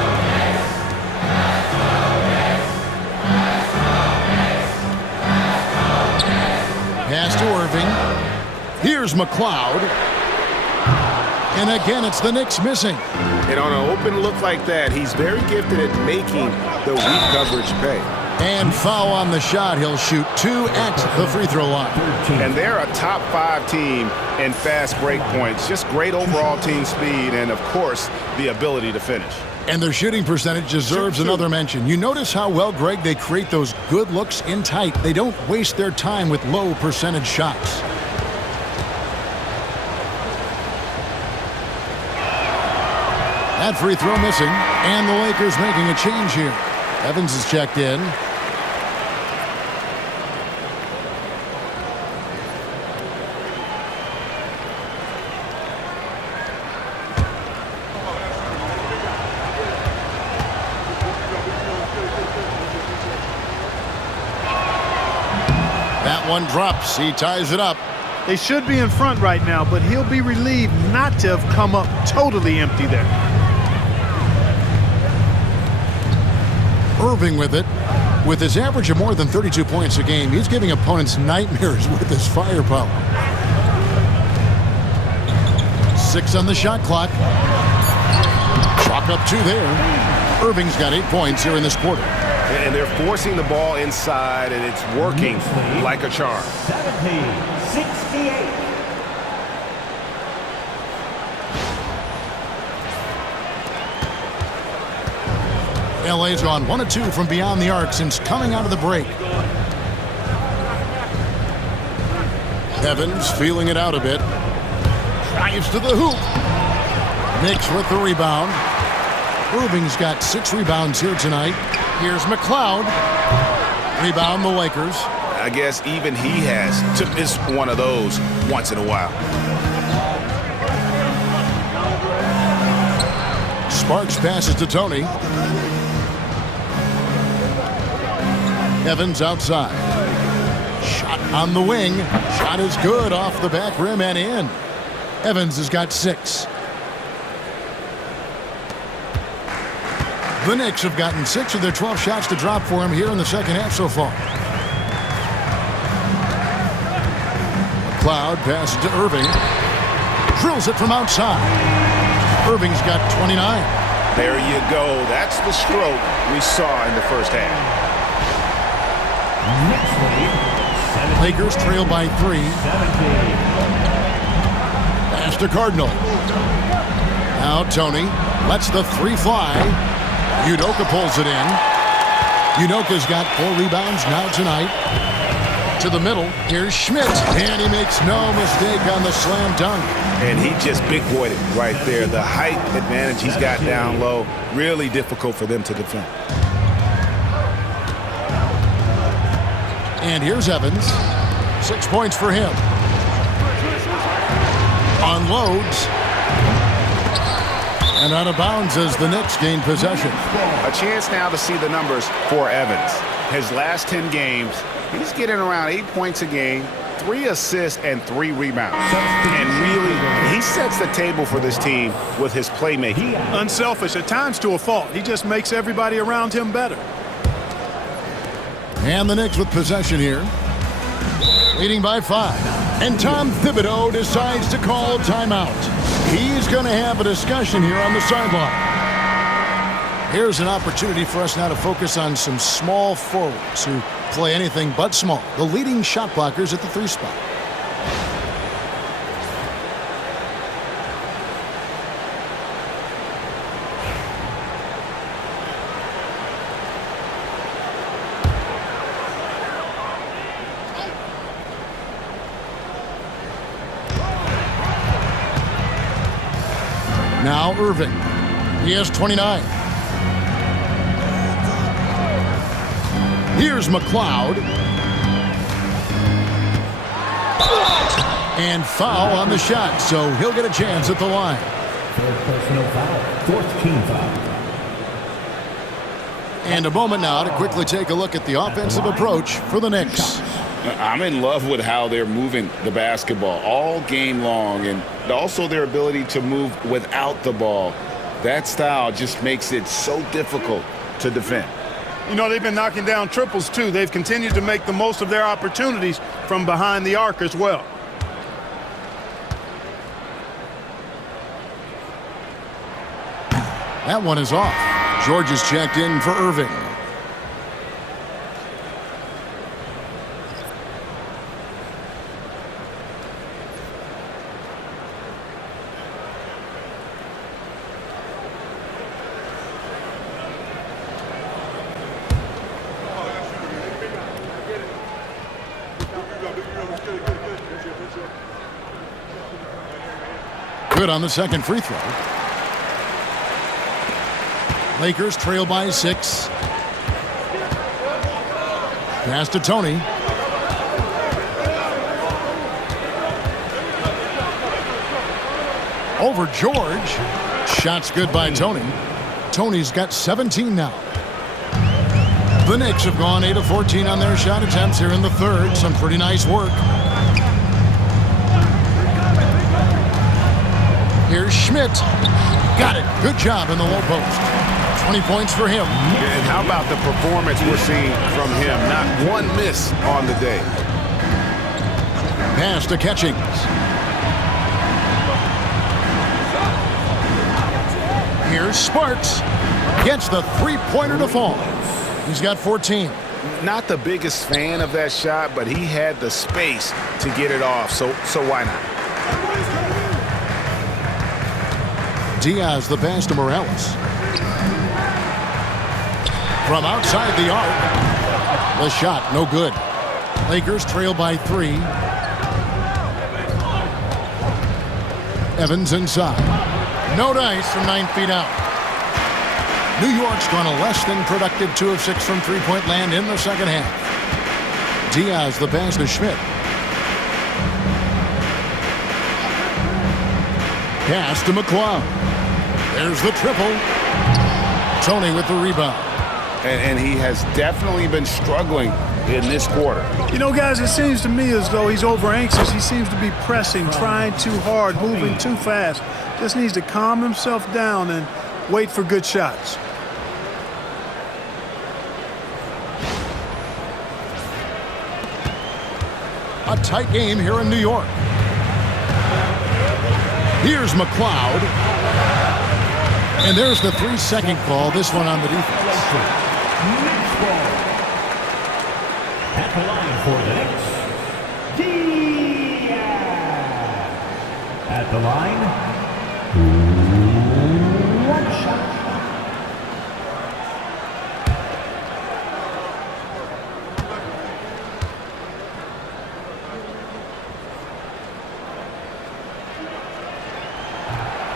Pass to Irving. Here's McLeod. And again, it's the Knicks missing. And on an open look like that, he's very gifted at making the weak coverage pay. And foul on the shot. He'll shoot 2 at the free throw line. And they're a top 5 team in fast break points. Just great overall team speed and, of course, the ability to finish. And their shooting percentage deserves another mention. You notice how well, Greg, they create those good looks in tight. They don't waste their time with low percentage shots. That free throw missing, and the Lakers making a change here. Evans is checked in. That one drops. He ties it up. They should be in front right now, but he'll be relieved not to have come up totally empty there. Irving with it. With his average of more than 32 points a game, he's giving opponents nightmares with his firepower. 6 on the shot clock. Chalk up 2 there. Irving's got 8 points here in this quarter. And they're forcing the ball inside, and it's working like a charm. 70-68. LA's gone 1 of 2 from beyond the arc since coming out of the break. Evans feeling it out a bit. Drives to the hoop. Knicks with the rebound. Irving's got 6 rebounds here tonight. Here's McLeod. Rebound the Lakers. I guess even he has to miss one of those once in a while. Sparks passes to Tony. Evans outside. Shot on the wing. Shot is good off the back rim and in. Evans has got 6. The Knicks have gotten 6 of their 12 shots to drop for him here in the second half so far. McLeod passes to Irving. Drills it from outside. Irving's got 29. There you go. That's the stroke we saw in the first half. Lakers trail by 3. Pass to Cardinal. Now Tony lets the 3 fly. Udoka pulls it in. Udoka's got 4 rebounds now tonight. To the middle, here's Schmidt. And he makes no mistake on the slam dunk. And he just big-boyed it right there. The height advantage he's got down low, really difficult for them to defend. And here's Evans. 6 points for him. Unloads. And out of bounds as the Knicks gain possession. A chance now to see the numbers for Evans. His last 10 games, he's getting around 8 points a game, 3 assists, and 3 rebounds. And really, he sets the table for this team with his playmaking. Unselfish at times to a fault. He just makes everybody around him better. And the Knicks with possession here. Leading by 5. And Tom Thibodeau decides to call timeout. He's going to have a discussion here on the sideline. Here's an opportunity for us now to focus on some small forwards who play anything but small. The leading shot blockers at the 3 spot. Now Irving. He has 29. Here's McLeod. And foul on the shot, so he'll get a chance at the line. Third personal foul. Fourth team foul. And a moment now to quickly take a look at the offensive approach for the Knicks. I'm in love with how they're moving the basketball all game long, and also their ability to move without the ball. That style just makes it so difficult to defend. You know, they've been knocking down triples, too. They've continued to make the most of their opportunities from behind the arc as well. That one is off. George is checked in for Irving. Good on the second free throw. Lakers trail by 6. Pass to Tony. Over George. Shot's good by Tony. Tony's got 17 now. The Knicks have gone 8 of 14 on their shot attempts here in the third. Some pretty nice work. Here's Schmidt. Got it. Good job in the low post. 20 points for him. And how about the performance we're seeing from him? Not one miss on the day. Pass to Catchings. Here's Sparks. Gets the three-pointer to fall. He's got 14. Not the biggest fan of that shot, but he had the space to get it off, so why not? Diaz the pass to Morales. From outside the arc. The shot, no good. Lakers trail by 3. Evans inside. No dice from 9 feet out. New York's gone a less than productive 2 of 6 from three-point land in the second half. Diaz the pass to Schmidt. Pass to McLeod. There's the triple. Tony with the rebound. And he has definitely been struggling in this quarter. You know, guys, it seems to me as though he's over anxious. He seems to be pressing, trying too hard, moving too fast. Just needs to calm himself down and wait for good shots. A tight game here in New York. Here's McLeod. And there's the 3-second call. This one on the defense. At the line for the Knicks, Diaz. At the line, 1 shot.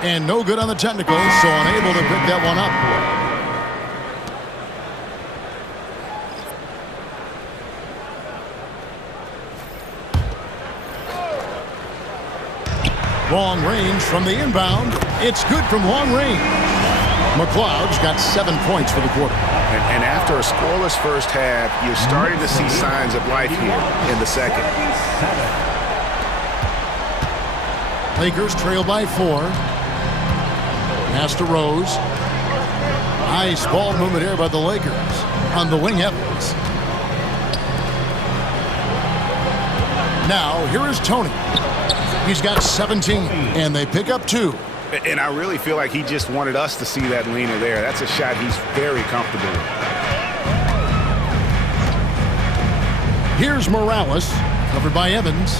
And no good on the technical, so unable to pick that one up. Long range from the inbound. It's good from long range. McLeod's got 7 points for the quarter. And after a scoreless first half, you're starting to see signs of life here in the second. Lakers trail by 4. Pass to Rose. Nice ball movement here by the Lakers. On the wing, Evans. Now, here is Tony. He's got 17, and they pick up 2. And I really feel like he just wanted us to see that leaner there. That's a shot he's very comfortable with. Here's Morales, covered by Evans.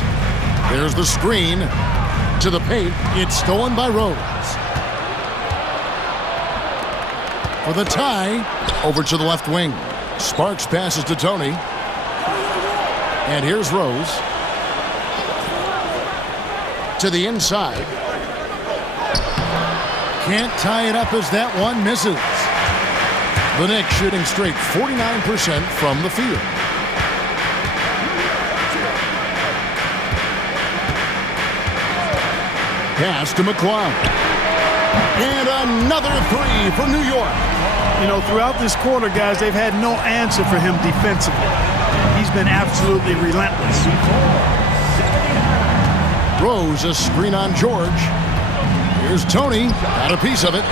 There's the screen to the paint. It's stolen by Rose. For the tie, over to the left wing. Sparks passes to Tony. And here's Rose. To the inside. Can't tie it up as that one misses. The Knicks shooting straight 49% from the field. Pass to McCloud. And another 3 for New York. You know, throughout this quarter, guys, they've had no answer for him defensively. He's been absolutely relentless. Rose, a screen on George. Here's Tony, got a piece of it.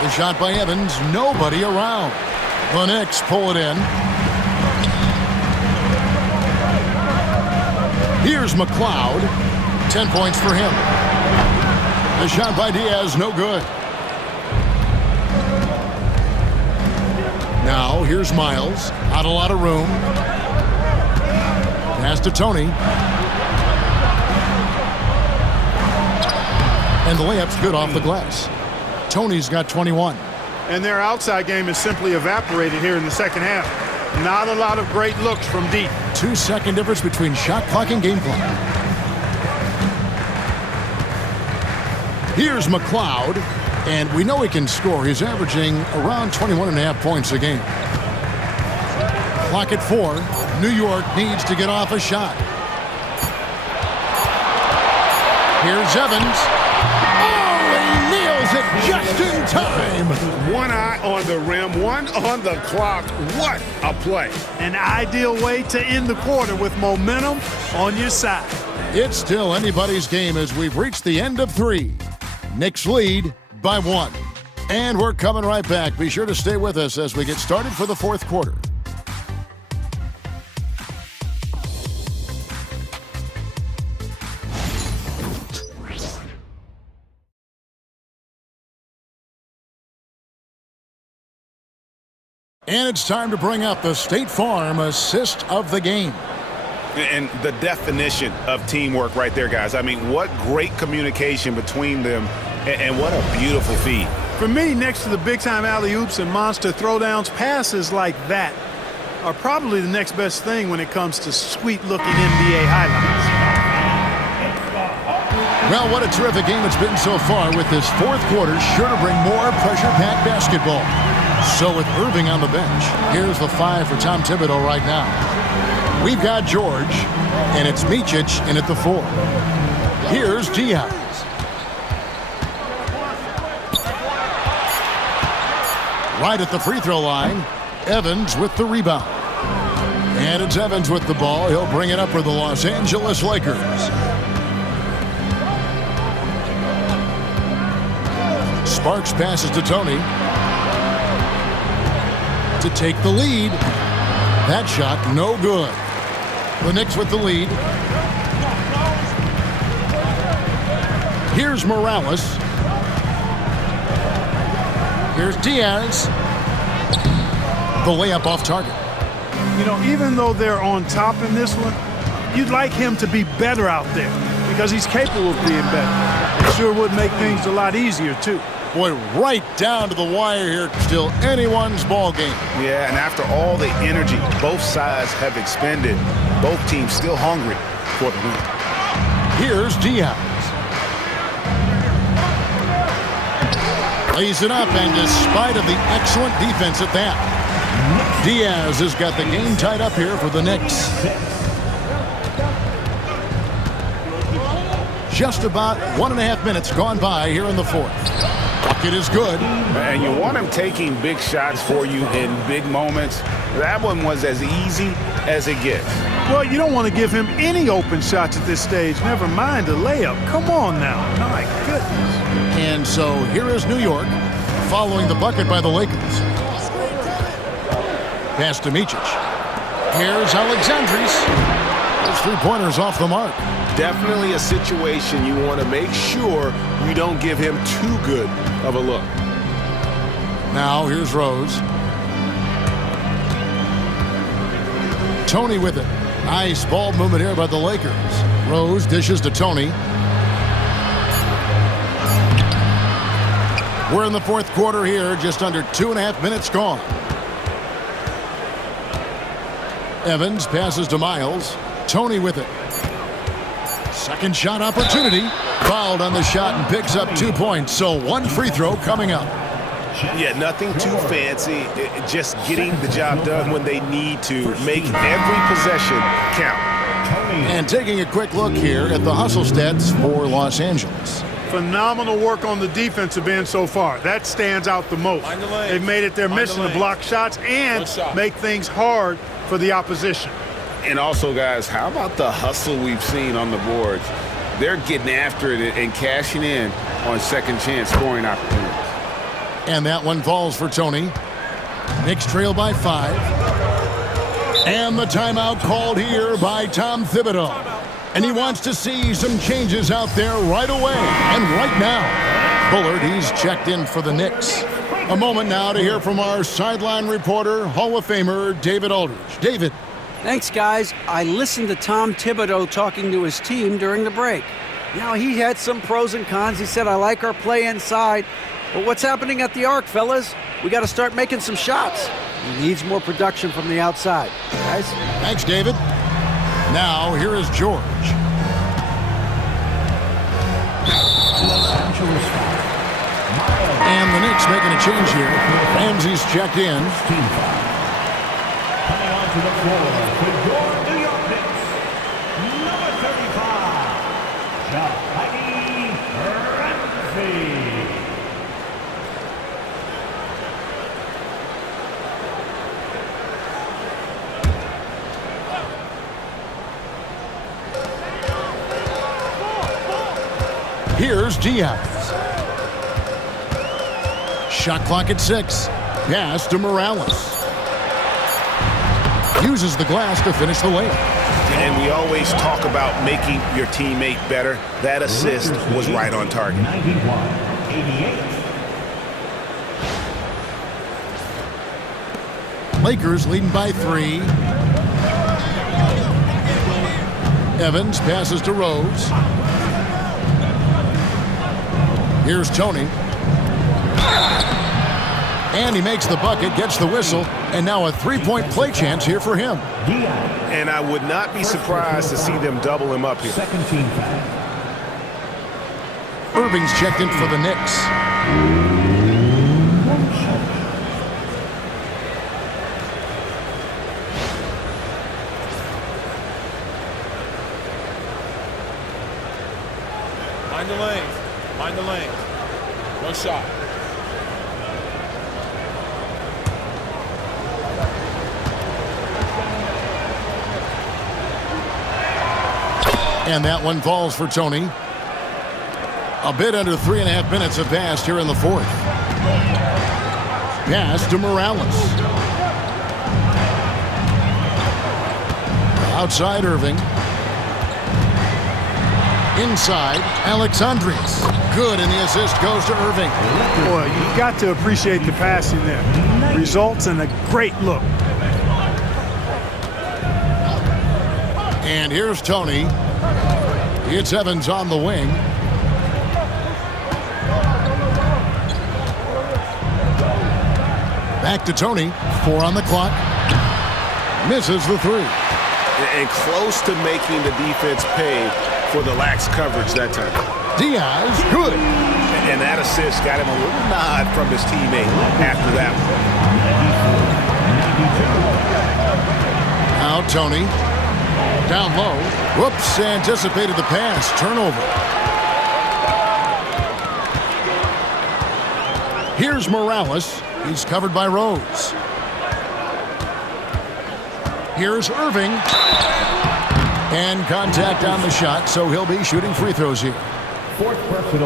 The shot by Evans, nobody around. The Knicks pull it in. Here's McCloud, 10 points for him. The shot by Diaz, no good. Now, here's Miles, not a lot of room. Pass to Tony. And the layup's good off the glass. Tony's got 21. And their outside game is simply evaporated here in the second half. Not a lot of great looks from deep. 2-second difference between shot clock and game clock. Here's McCloud, and we know he can score. He's averaging around 21.5 points a game. Clock at 4. New York needs to get off a shot. Here's Evans. Oh, he nails it just in time. One eye on the rim, one on the clock. What a play. An ideal way to end the quarter with momentum on your side. It's still anybody's game as we've reached the end of 3. Knicks lead by 1. And we're coming right back. Be sure to stay with us as we get started for the fourth quarter. And it's time to bring up the State Farm assist of the game. And the definition of teamwork right there, guys. I mean, what great communication between them, and what a beautiful feed. For me, next to the big-time alley-oops and monster throwdowns, passes like that are probably the next best thing when it comes to sweet-looking NBA highlights. Well, what a terrific game it's been so far, with this fourth quarter sure to bring more pressure-packed basketball. So with Irving on the bench, here's the 5 for Tom Thibodeau right now. We've got George, and it's Micic in at the 4. Here's Diaz. Right at the free throw line, Evans with the rebound. And it's Evans with the ball. He'll bring it up for the Los Angeles Lakers. Sparks passes to Tony to take the lead. That shot, no good. The Knicks with the lead. Here's Morales. Here's Diaz. The layup off target. You know, even though they're on top in this one, you'd like him to be better out there because he's capable of being better. It sure would make things a lot easier, too. Boy, right down to the wire here. Still anyone's ball game. Yeah, and after all the energy both sides have expended, both teams still hungry for the win. Here's Diaz. Lays it up, and despite of the excellent defense at that, Diaz has got the game tied up here for the Knicks. Just about 1.5 minutes gone by here in the fourth. Bucket is good. And you want him taking big shots for you in big moments. That one was as easy as it gets. Well, you don't want to give him any open shots at this stage. Never mind a layup. Come on now. My goodness. And so here is New York following the bucket by the Lakers. Pass to Micic. Here's Alexandris. His three-pointer's off the mark. Definitely a situation you want to make sure you don't give him too good of a look. Now here's Rose. Tony with it. Nice ball movement here by the Lakers. Rose dishes to Tony. We're in the fourth quarter here, just under 2.5 minutes gone. Evans passes to Miles. Tony with it. Second shot opportunity. Fouled on the shot and picks up 2 points. So one free throw coming up. Yeah, nothing too fancy. Just getting the job done when they need to. Make every possession count. And taking a quick look here at the hustle stats for Los Angeles. Phenomenal work on the defensive end so far. That stands out the most. They've made it their mission to block shots and make things hard for the opposition. And also, guys, how about the hustle we've seen on the boards? They're getting after it and cashing in on second chance scoring opportunities. And that one falls for Tony. Knicks trail by 5. And the timeout called here by Tom Thibodeau. And he wants to see some changes out there right away and right now. Bullard, he's checked in for the Knicks. A moment now to hear from our sideline reporter, Hall of Famer David Aldridge. David. Thanks, guys. I listened to Tom Thibodeau talking to his team during the break. Now, he had some pros and cons. He said, I like our play inside. But what's happening at the arc, fellas? We got to start making some shots. He needs more production from the outside. Guys? Thanks, David. Now, here is George. And the Knicks making a change here. Ramsey's checked in. Coming onto the floor for your New York Knicks, number 35, Johnny Ramsey. Here's Diaz. Shot clock at 6. Pass to Morales. Uses the glass to finish the layup. And we always talk about making your teammate better. That assist was right on target. 91-88. Lakers leading by 3. Evans passes to Rose. Here's Tony. And he makes the bucket, gets the whistle, and now a three-point play chance here for him. And I would not be surprised to see them double him up here. Second team foul. Irving's checked in for the Knicks. Mind the lanes. Mind the lanes. No shot. And that one falls for Tony. A bit under 3.5 minutes have passed here in the fourth. Pass to Morales. Outside Irving. Inside Alexandrius. Good, and the assist goes to Irving. Boy, you've got to appreciate the passing there. Results in a great look. And here's Tony. It's Evans on the wing. Back to Tony. 4 on the clock. Misses the 3. And close to making the defense pay for the lax coverage that time. Diaz, good. And that assist got him a little nod from his teammate after that one. Now Tony. Down low. Whoops, anticipated the pass. Turnover. Here's Morales. He's covered by Rose. Here's Irving. And contact on the shot, so he'll be shooting free throws here.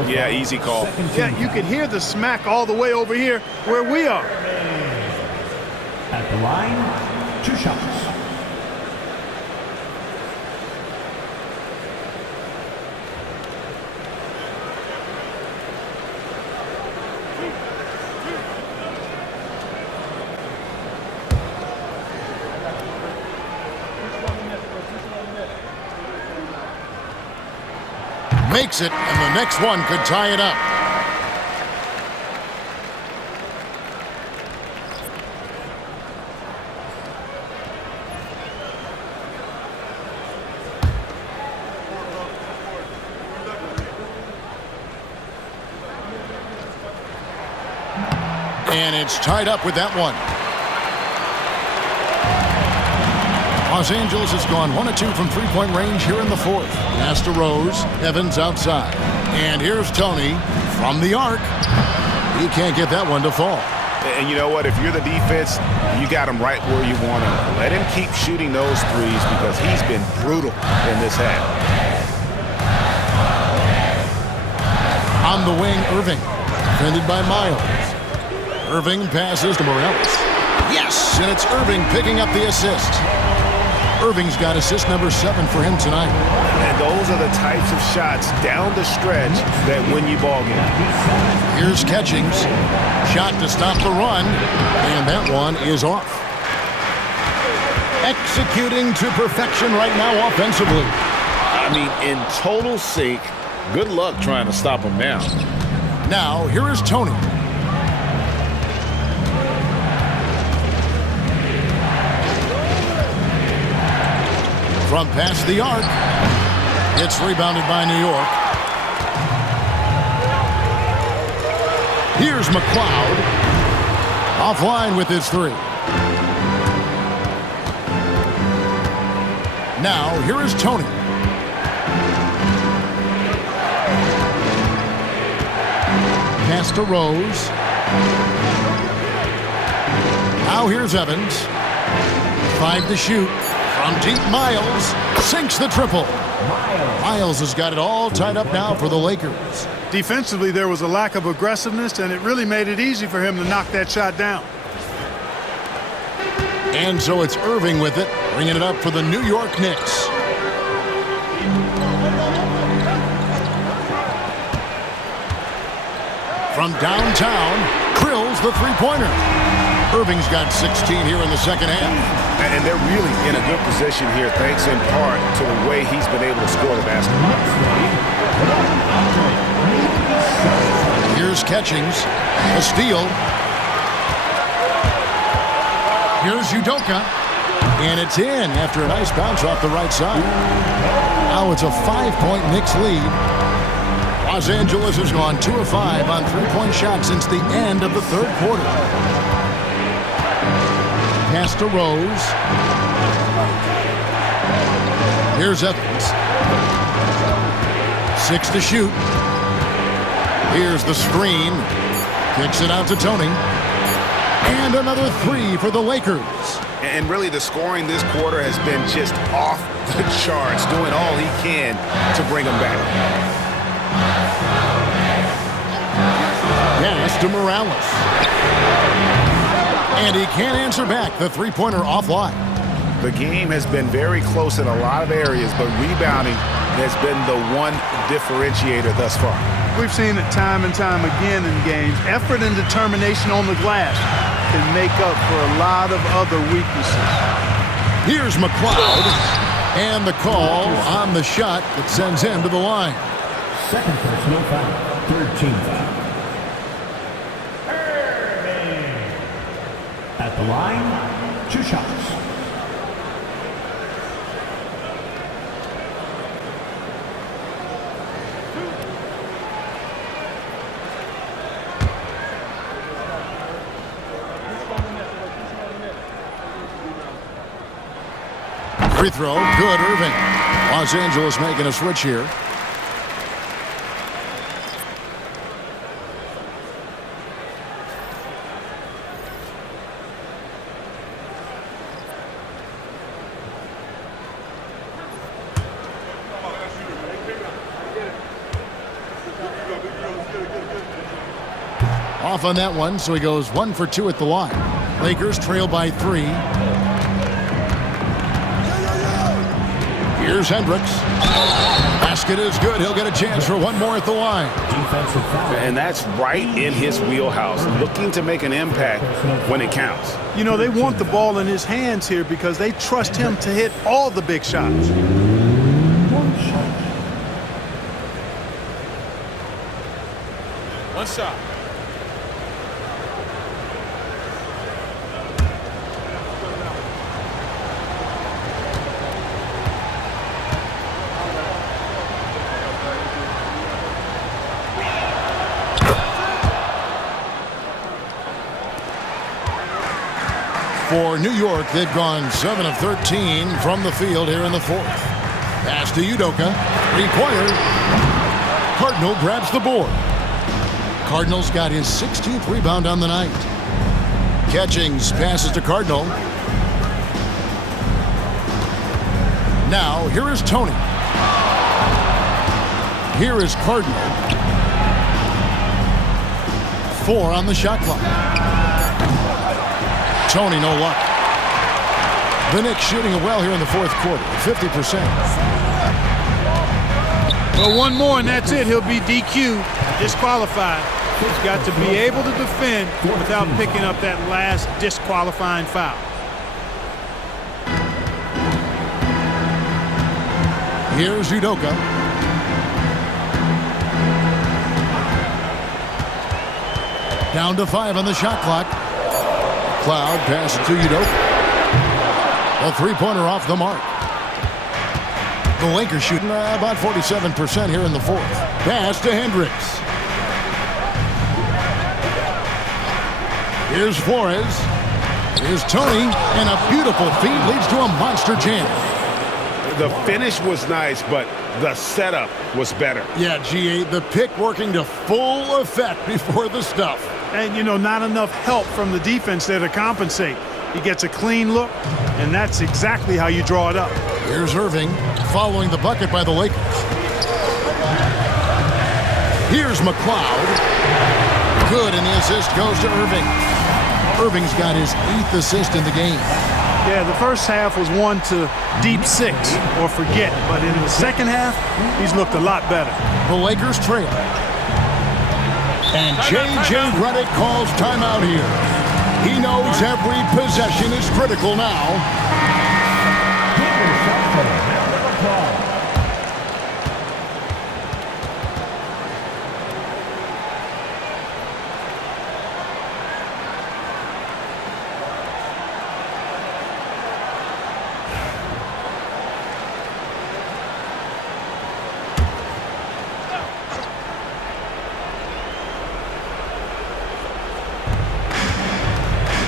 Yeah, easy call. Yeah, you can hear the smack all the way over here where we are. At the line, 2 shots. Makes it, and the next one could tie it up. And it's tied up with that one. Los Angeles has gone 1 of 2 from three-point range here in the fourth. Pass to Rose. Evans outside. And here's Tony from the arc. He can't get that one to fall. And you know what? If you're the defense, you got him right where you want him. Let him keep shooting those threes because he's been brutal in this half. On the wing, Irving. Defended by Miles. Irving passes to Morales. Yes, and it's Irving picking up the assist. Irving's got assist number 7 for him tonight. And those are the types of shots down the stretch that win you ball games. Here's Catchings. Shot to stop the run, and that one is off. Executing to perfection right now offensively. I mean, in total sync. Good luck trying to stop him now. Now, here is Tony. From past the arc. It's rebounded by New York. Here's McLeod. Offline with his 3. Now, here is Tony. Pass to Rose. Now here's Evans. 5 to shoot. From deep, Miles sinks the triple. Miles has got it all tied up now for the Lakers. Defensively, there was a lack of aggressiveness, and it really made it easy for him to knock that shot down. And so it's Irving with it, bringing it up for the New York Knicks. From downtown, drills the three-pointer. Irving's got 16 here in the second half. And they're really in a good position here, thanks in part to the way he's been able to score the basketball. Here's Catchings. A steal. Here's Udoka. And it's in after a nice bounce off the right side. Now it's a 5-point Knicks lead. Los Angeles has gone 2 of 5 on three-point shots since the end of the third quarter. Pass to Rose. Here's Evans. 6 to shoot. Here's the screen. Kicks it out to Tony. And another 3 for the Lakers. And really the scoring this quarter has been just off the charts, doing all he can to bring them back. Pass to Morales. And he can't answer back. The three-pointer offline. The game has been very close in a lot of areas, but rebounding has been the one differentiator thus far. We've seen it time and time again in games. Effort and determination on the glass can make up for a lot of other weaknesses. Here's McLeod. And the call on the shot that sends him to the line. Second personal foul. Third team foul. At the line, 2 shots. Free throw, good, Irving. Los Angeles making a switch here. Off on that one, so he goes 1 for 2 at the line. Lakers trail by 3. Here's Hendricks. Basket is good. He'll get a chance for one more at the line. Defensive foul. And that's right in his wheelhouse, looking to make an impact when it counts. You know, they want the ball in his hands here because they trust him to hit all the big shots. One shot. For New York, they've gone 7 of 13 from the field here in the fourth. Pass to Udoka. Required. Cardinal grabs the board. Cardinal's got his 16th rebound on the night. Catchings passes to Cardinal. Now, here is Tony. Here is Cardinal. 4 on the shot clock. Tony, no luck. The Knicks shooting it well here in the fourth quarter, 50%. Well, one more and that's it. He'll be DQ'd, disqualified. He's got to be able to defend without picking up that last disqualifying foul. Here's Udoka. Down to 5 on the shot clock. Cloud passes to Udoka. A three-pointer off the mark. The Lakers shooting about 47% here in the fourth. Pass to Hendricks. Here's Flores. Here's Tony. And a beautiful feed leads to a monster jam. The finish was nice, but the setup was better. Yeah, GA, the pick working to full effect before the stuff. And, you know, not enough help from the defense there to compensate. He gets a clean look, and that's exactly how you draw it up. Here's Irving following the bucket by the Lakers. Here's McLeod. Good, and the assist goes to Irving. Irving's got his 8th assist in the game. Yeah, the first half was one to deep 6 or forget, but in the second half, he's looked a lot better. The Lakers trail. And J.J. Redick calls timeout here. He knows every possession is critical now.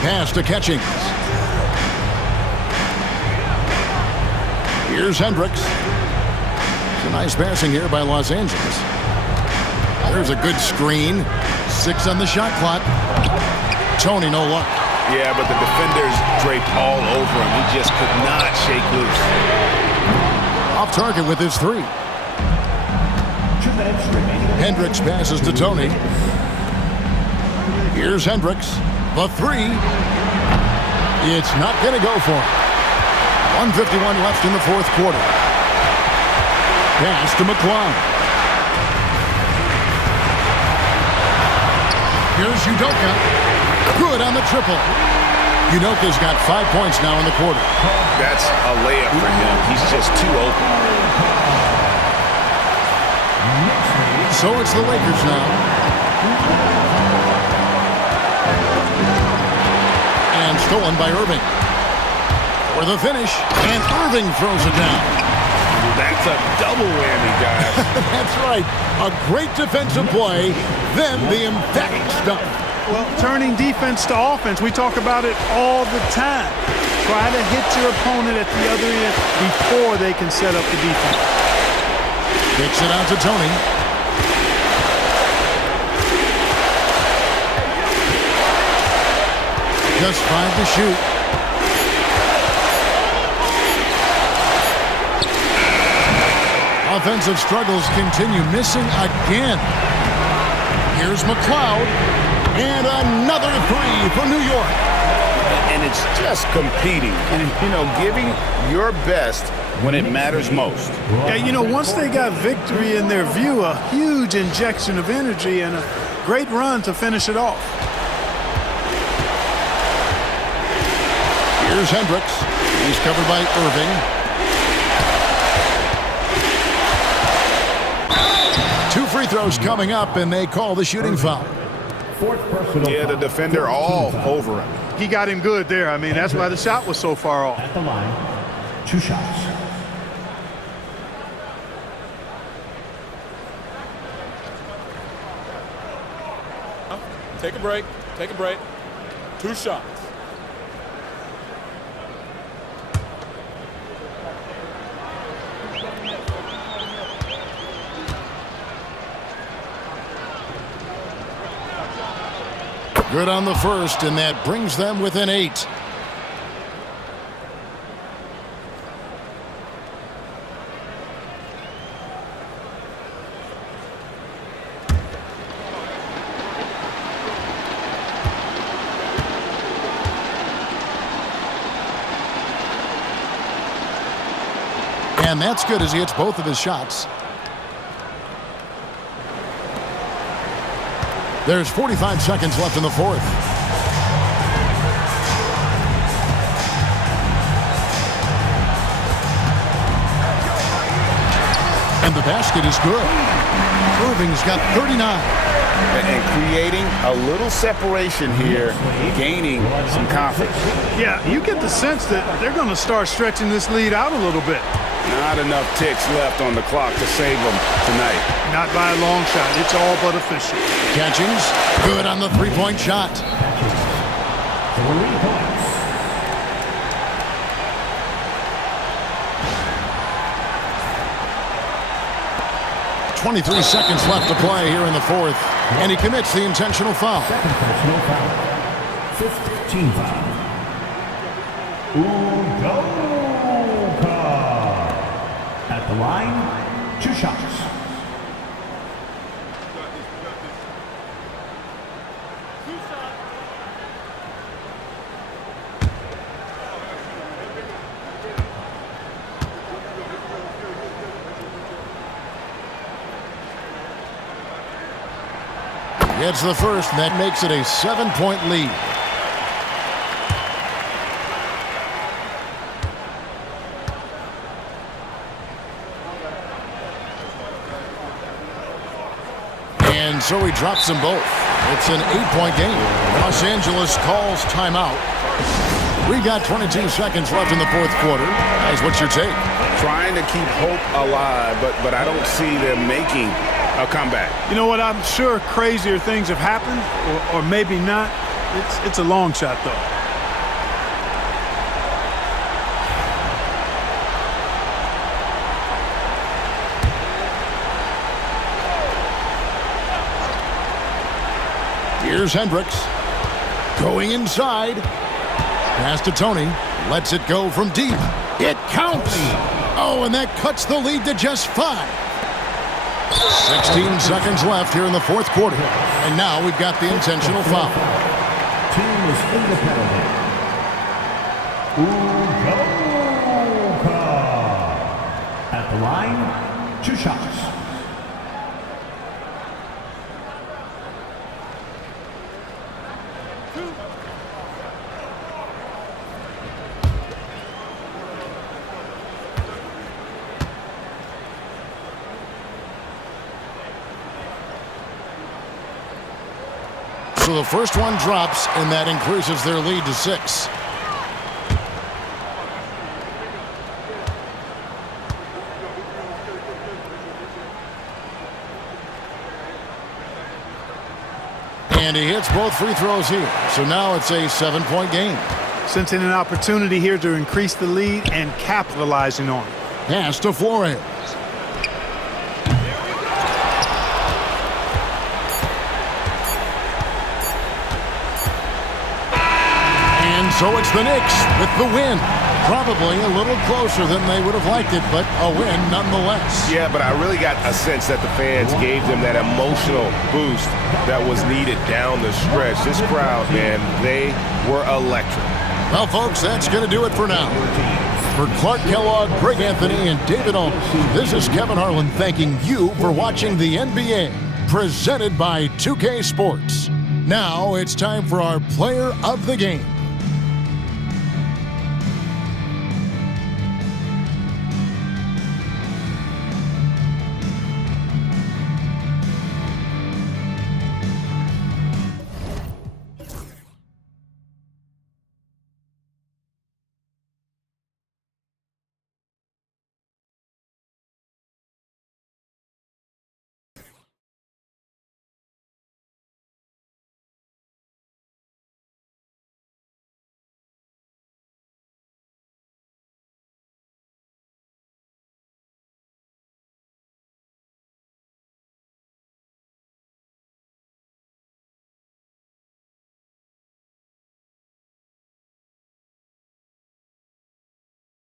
Pass to Catchings. Here's Hendricks. It's a nice passing here by Los Angeles. There's a good screen. 6 on the shot clock. Tony, no luck. Yeah, but the defenders draped all over him. He just could not shake loose. Off target with his 3. Hendricks passes to Tony. Here's Hendricks. The 3. It's not going to go for him. 1:51 left in the fourth quarter. Pass to McLeod. Here's Udoka. Good on the triple. Udoka's got 5 points now in the quarter. That's a layup for him. He's just too open. So it's the Lakers now. And stolen by Irving. For the finish, and Irving throws it down. That's a double whammy, guys. That's right. A great defensive play, then the emphatic stuff. Well, turning defense to offense, we talk about it all the time. Try to hit your opponent at the other end before they can set up the defense. Kicks it out to Tony. Just 5 to shoot. Offensive struggles continue, missing again. Here's McLeod, and another 3 for New York. And it's just competing and, you know, giving your best when it matters most. Yeah, you know, once they got victory in their view, a huge injection of energy and a great run to finish it off. Here's Hendricks. He's covered by Irving. 2 free Free throws coming up, and they call the shooting foul. Yeah, the defender all over him. He got him good there. I mean, that's why the shot was so far off. At the line, 2 shots. Take a break. Take a break. 2 shots. Good on the first, and that brings them within 8. And that's good as he hits both of his shots. There's 45 seconds left in the fourth. And the basket is good. Irving's got 39. And creating a little separation here, gaining some confidence. Yeah, you get the sense that they're going to start stretching this lead out a little bit. Not enough ticks left on the clock to save them tonight. Not by a long shot. It's all but official. Catchings, good on the three-point shot. 3 points. .23 seconds left to play here in the fourth, and he commits the intentional foul. Second personal foul. 5th team foul. Udoka. At the line, 2 shots. Gets the first, and that makes it a 7-point lead. And so he drops them both. It's an 8-point game. Los Angeles calls timeout. We've got 22 seconds left in the fourth quarter. Guys, what's your take? Trying to keep hope alive, but I don't see them making a comeback. You know what? I'm sure crazier things have happened, or maybe not. It's a long shot, though. Here's Hendricks. Going inside. Pass to Tony. Lets it go from deep. It counts. Oh, and that cuts the lead to just 5. 16 seconds left here in the fourth quarter. And now we've got the intentional foul. Team is in the penalty. Udoka. At the line, 2 shots. So the first one drops, and that increases their lead to 6. And he hits both free throws here. So now it's a 7-point game. Sensing an opportunity here to increase the lead and capitalizing on it. Pass to Flores. So it's the Knicks with the win. Probably a little closer than they would have liked it, but a win nonetheless. Yeah, but I really got a sense that the fans gave them that emotional boost that was needed down the stretch. This crowd, man, they were electric. Well, folks, that's going to do it for now. For Clark Kellogg, Greg Anthony, and David Olds, this is Kevin Harlan thanking you for watching the NBA, presented by 2K Sports. Now it's time for our player of the game.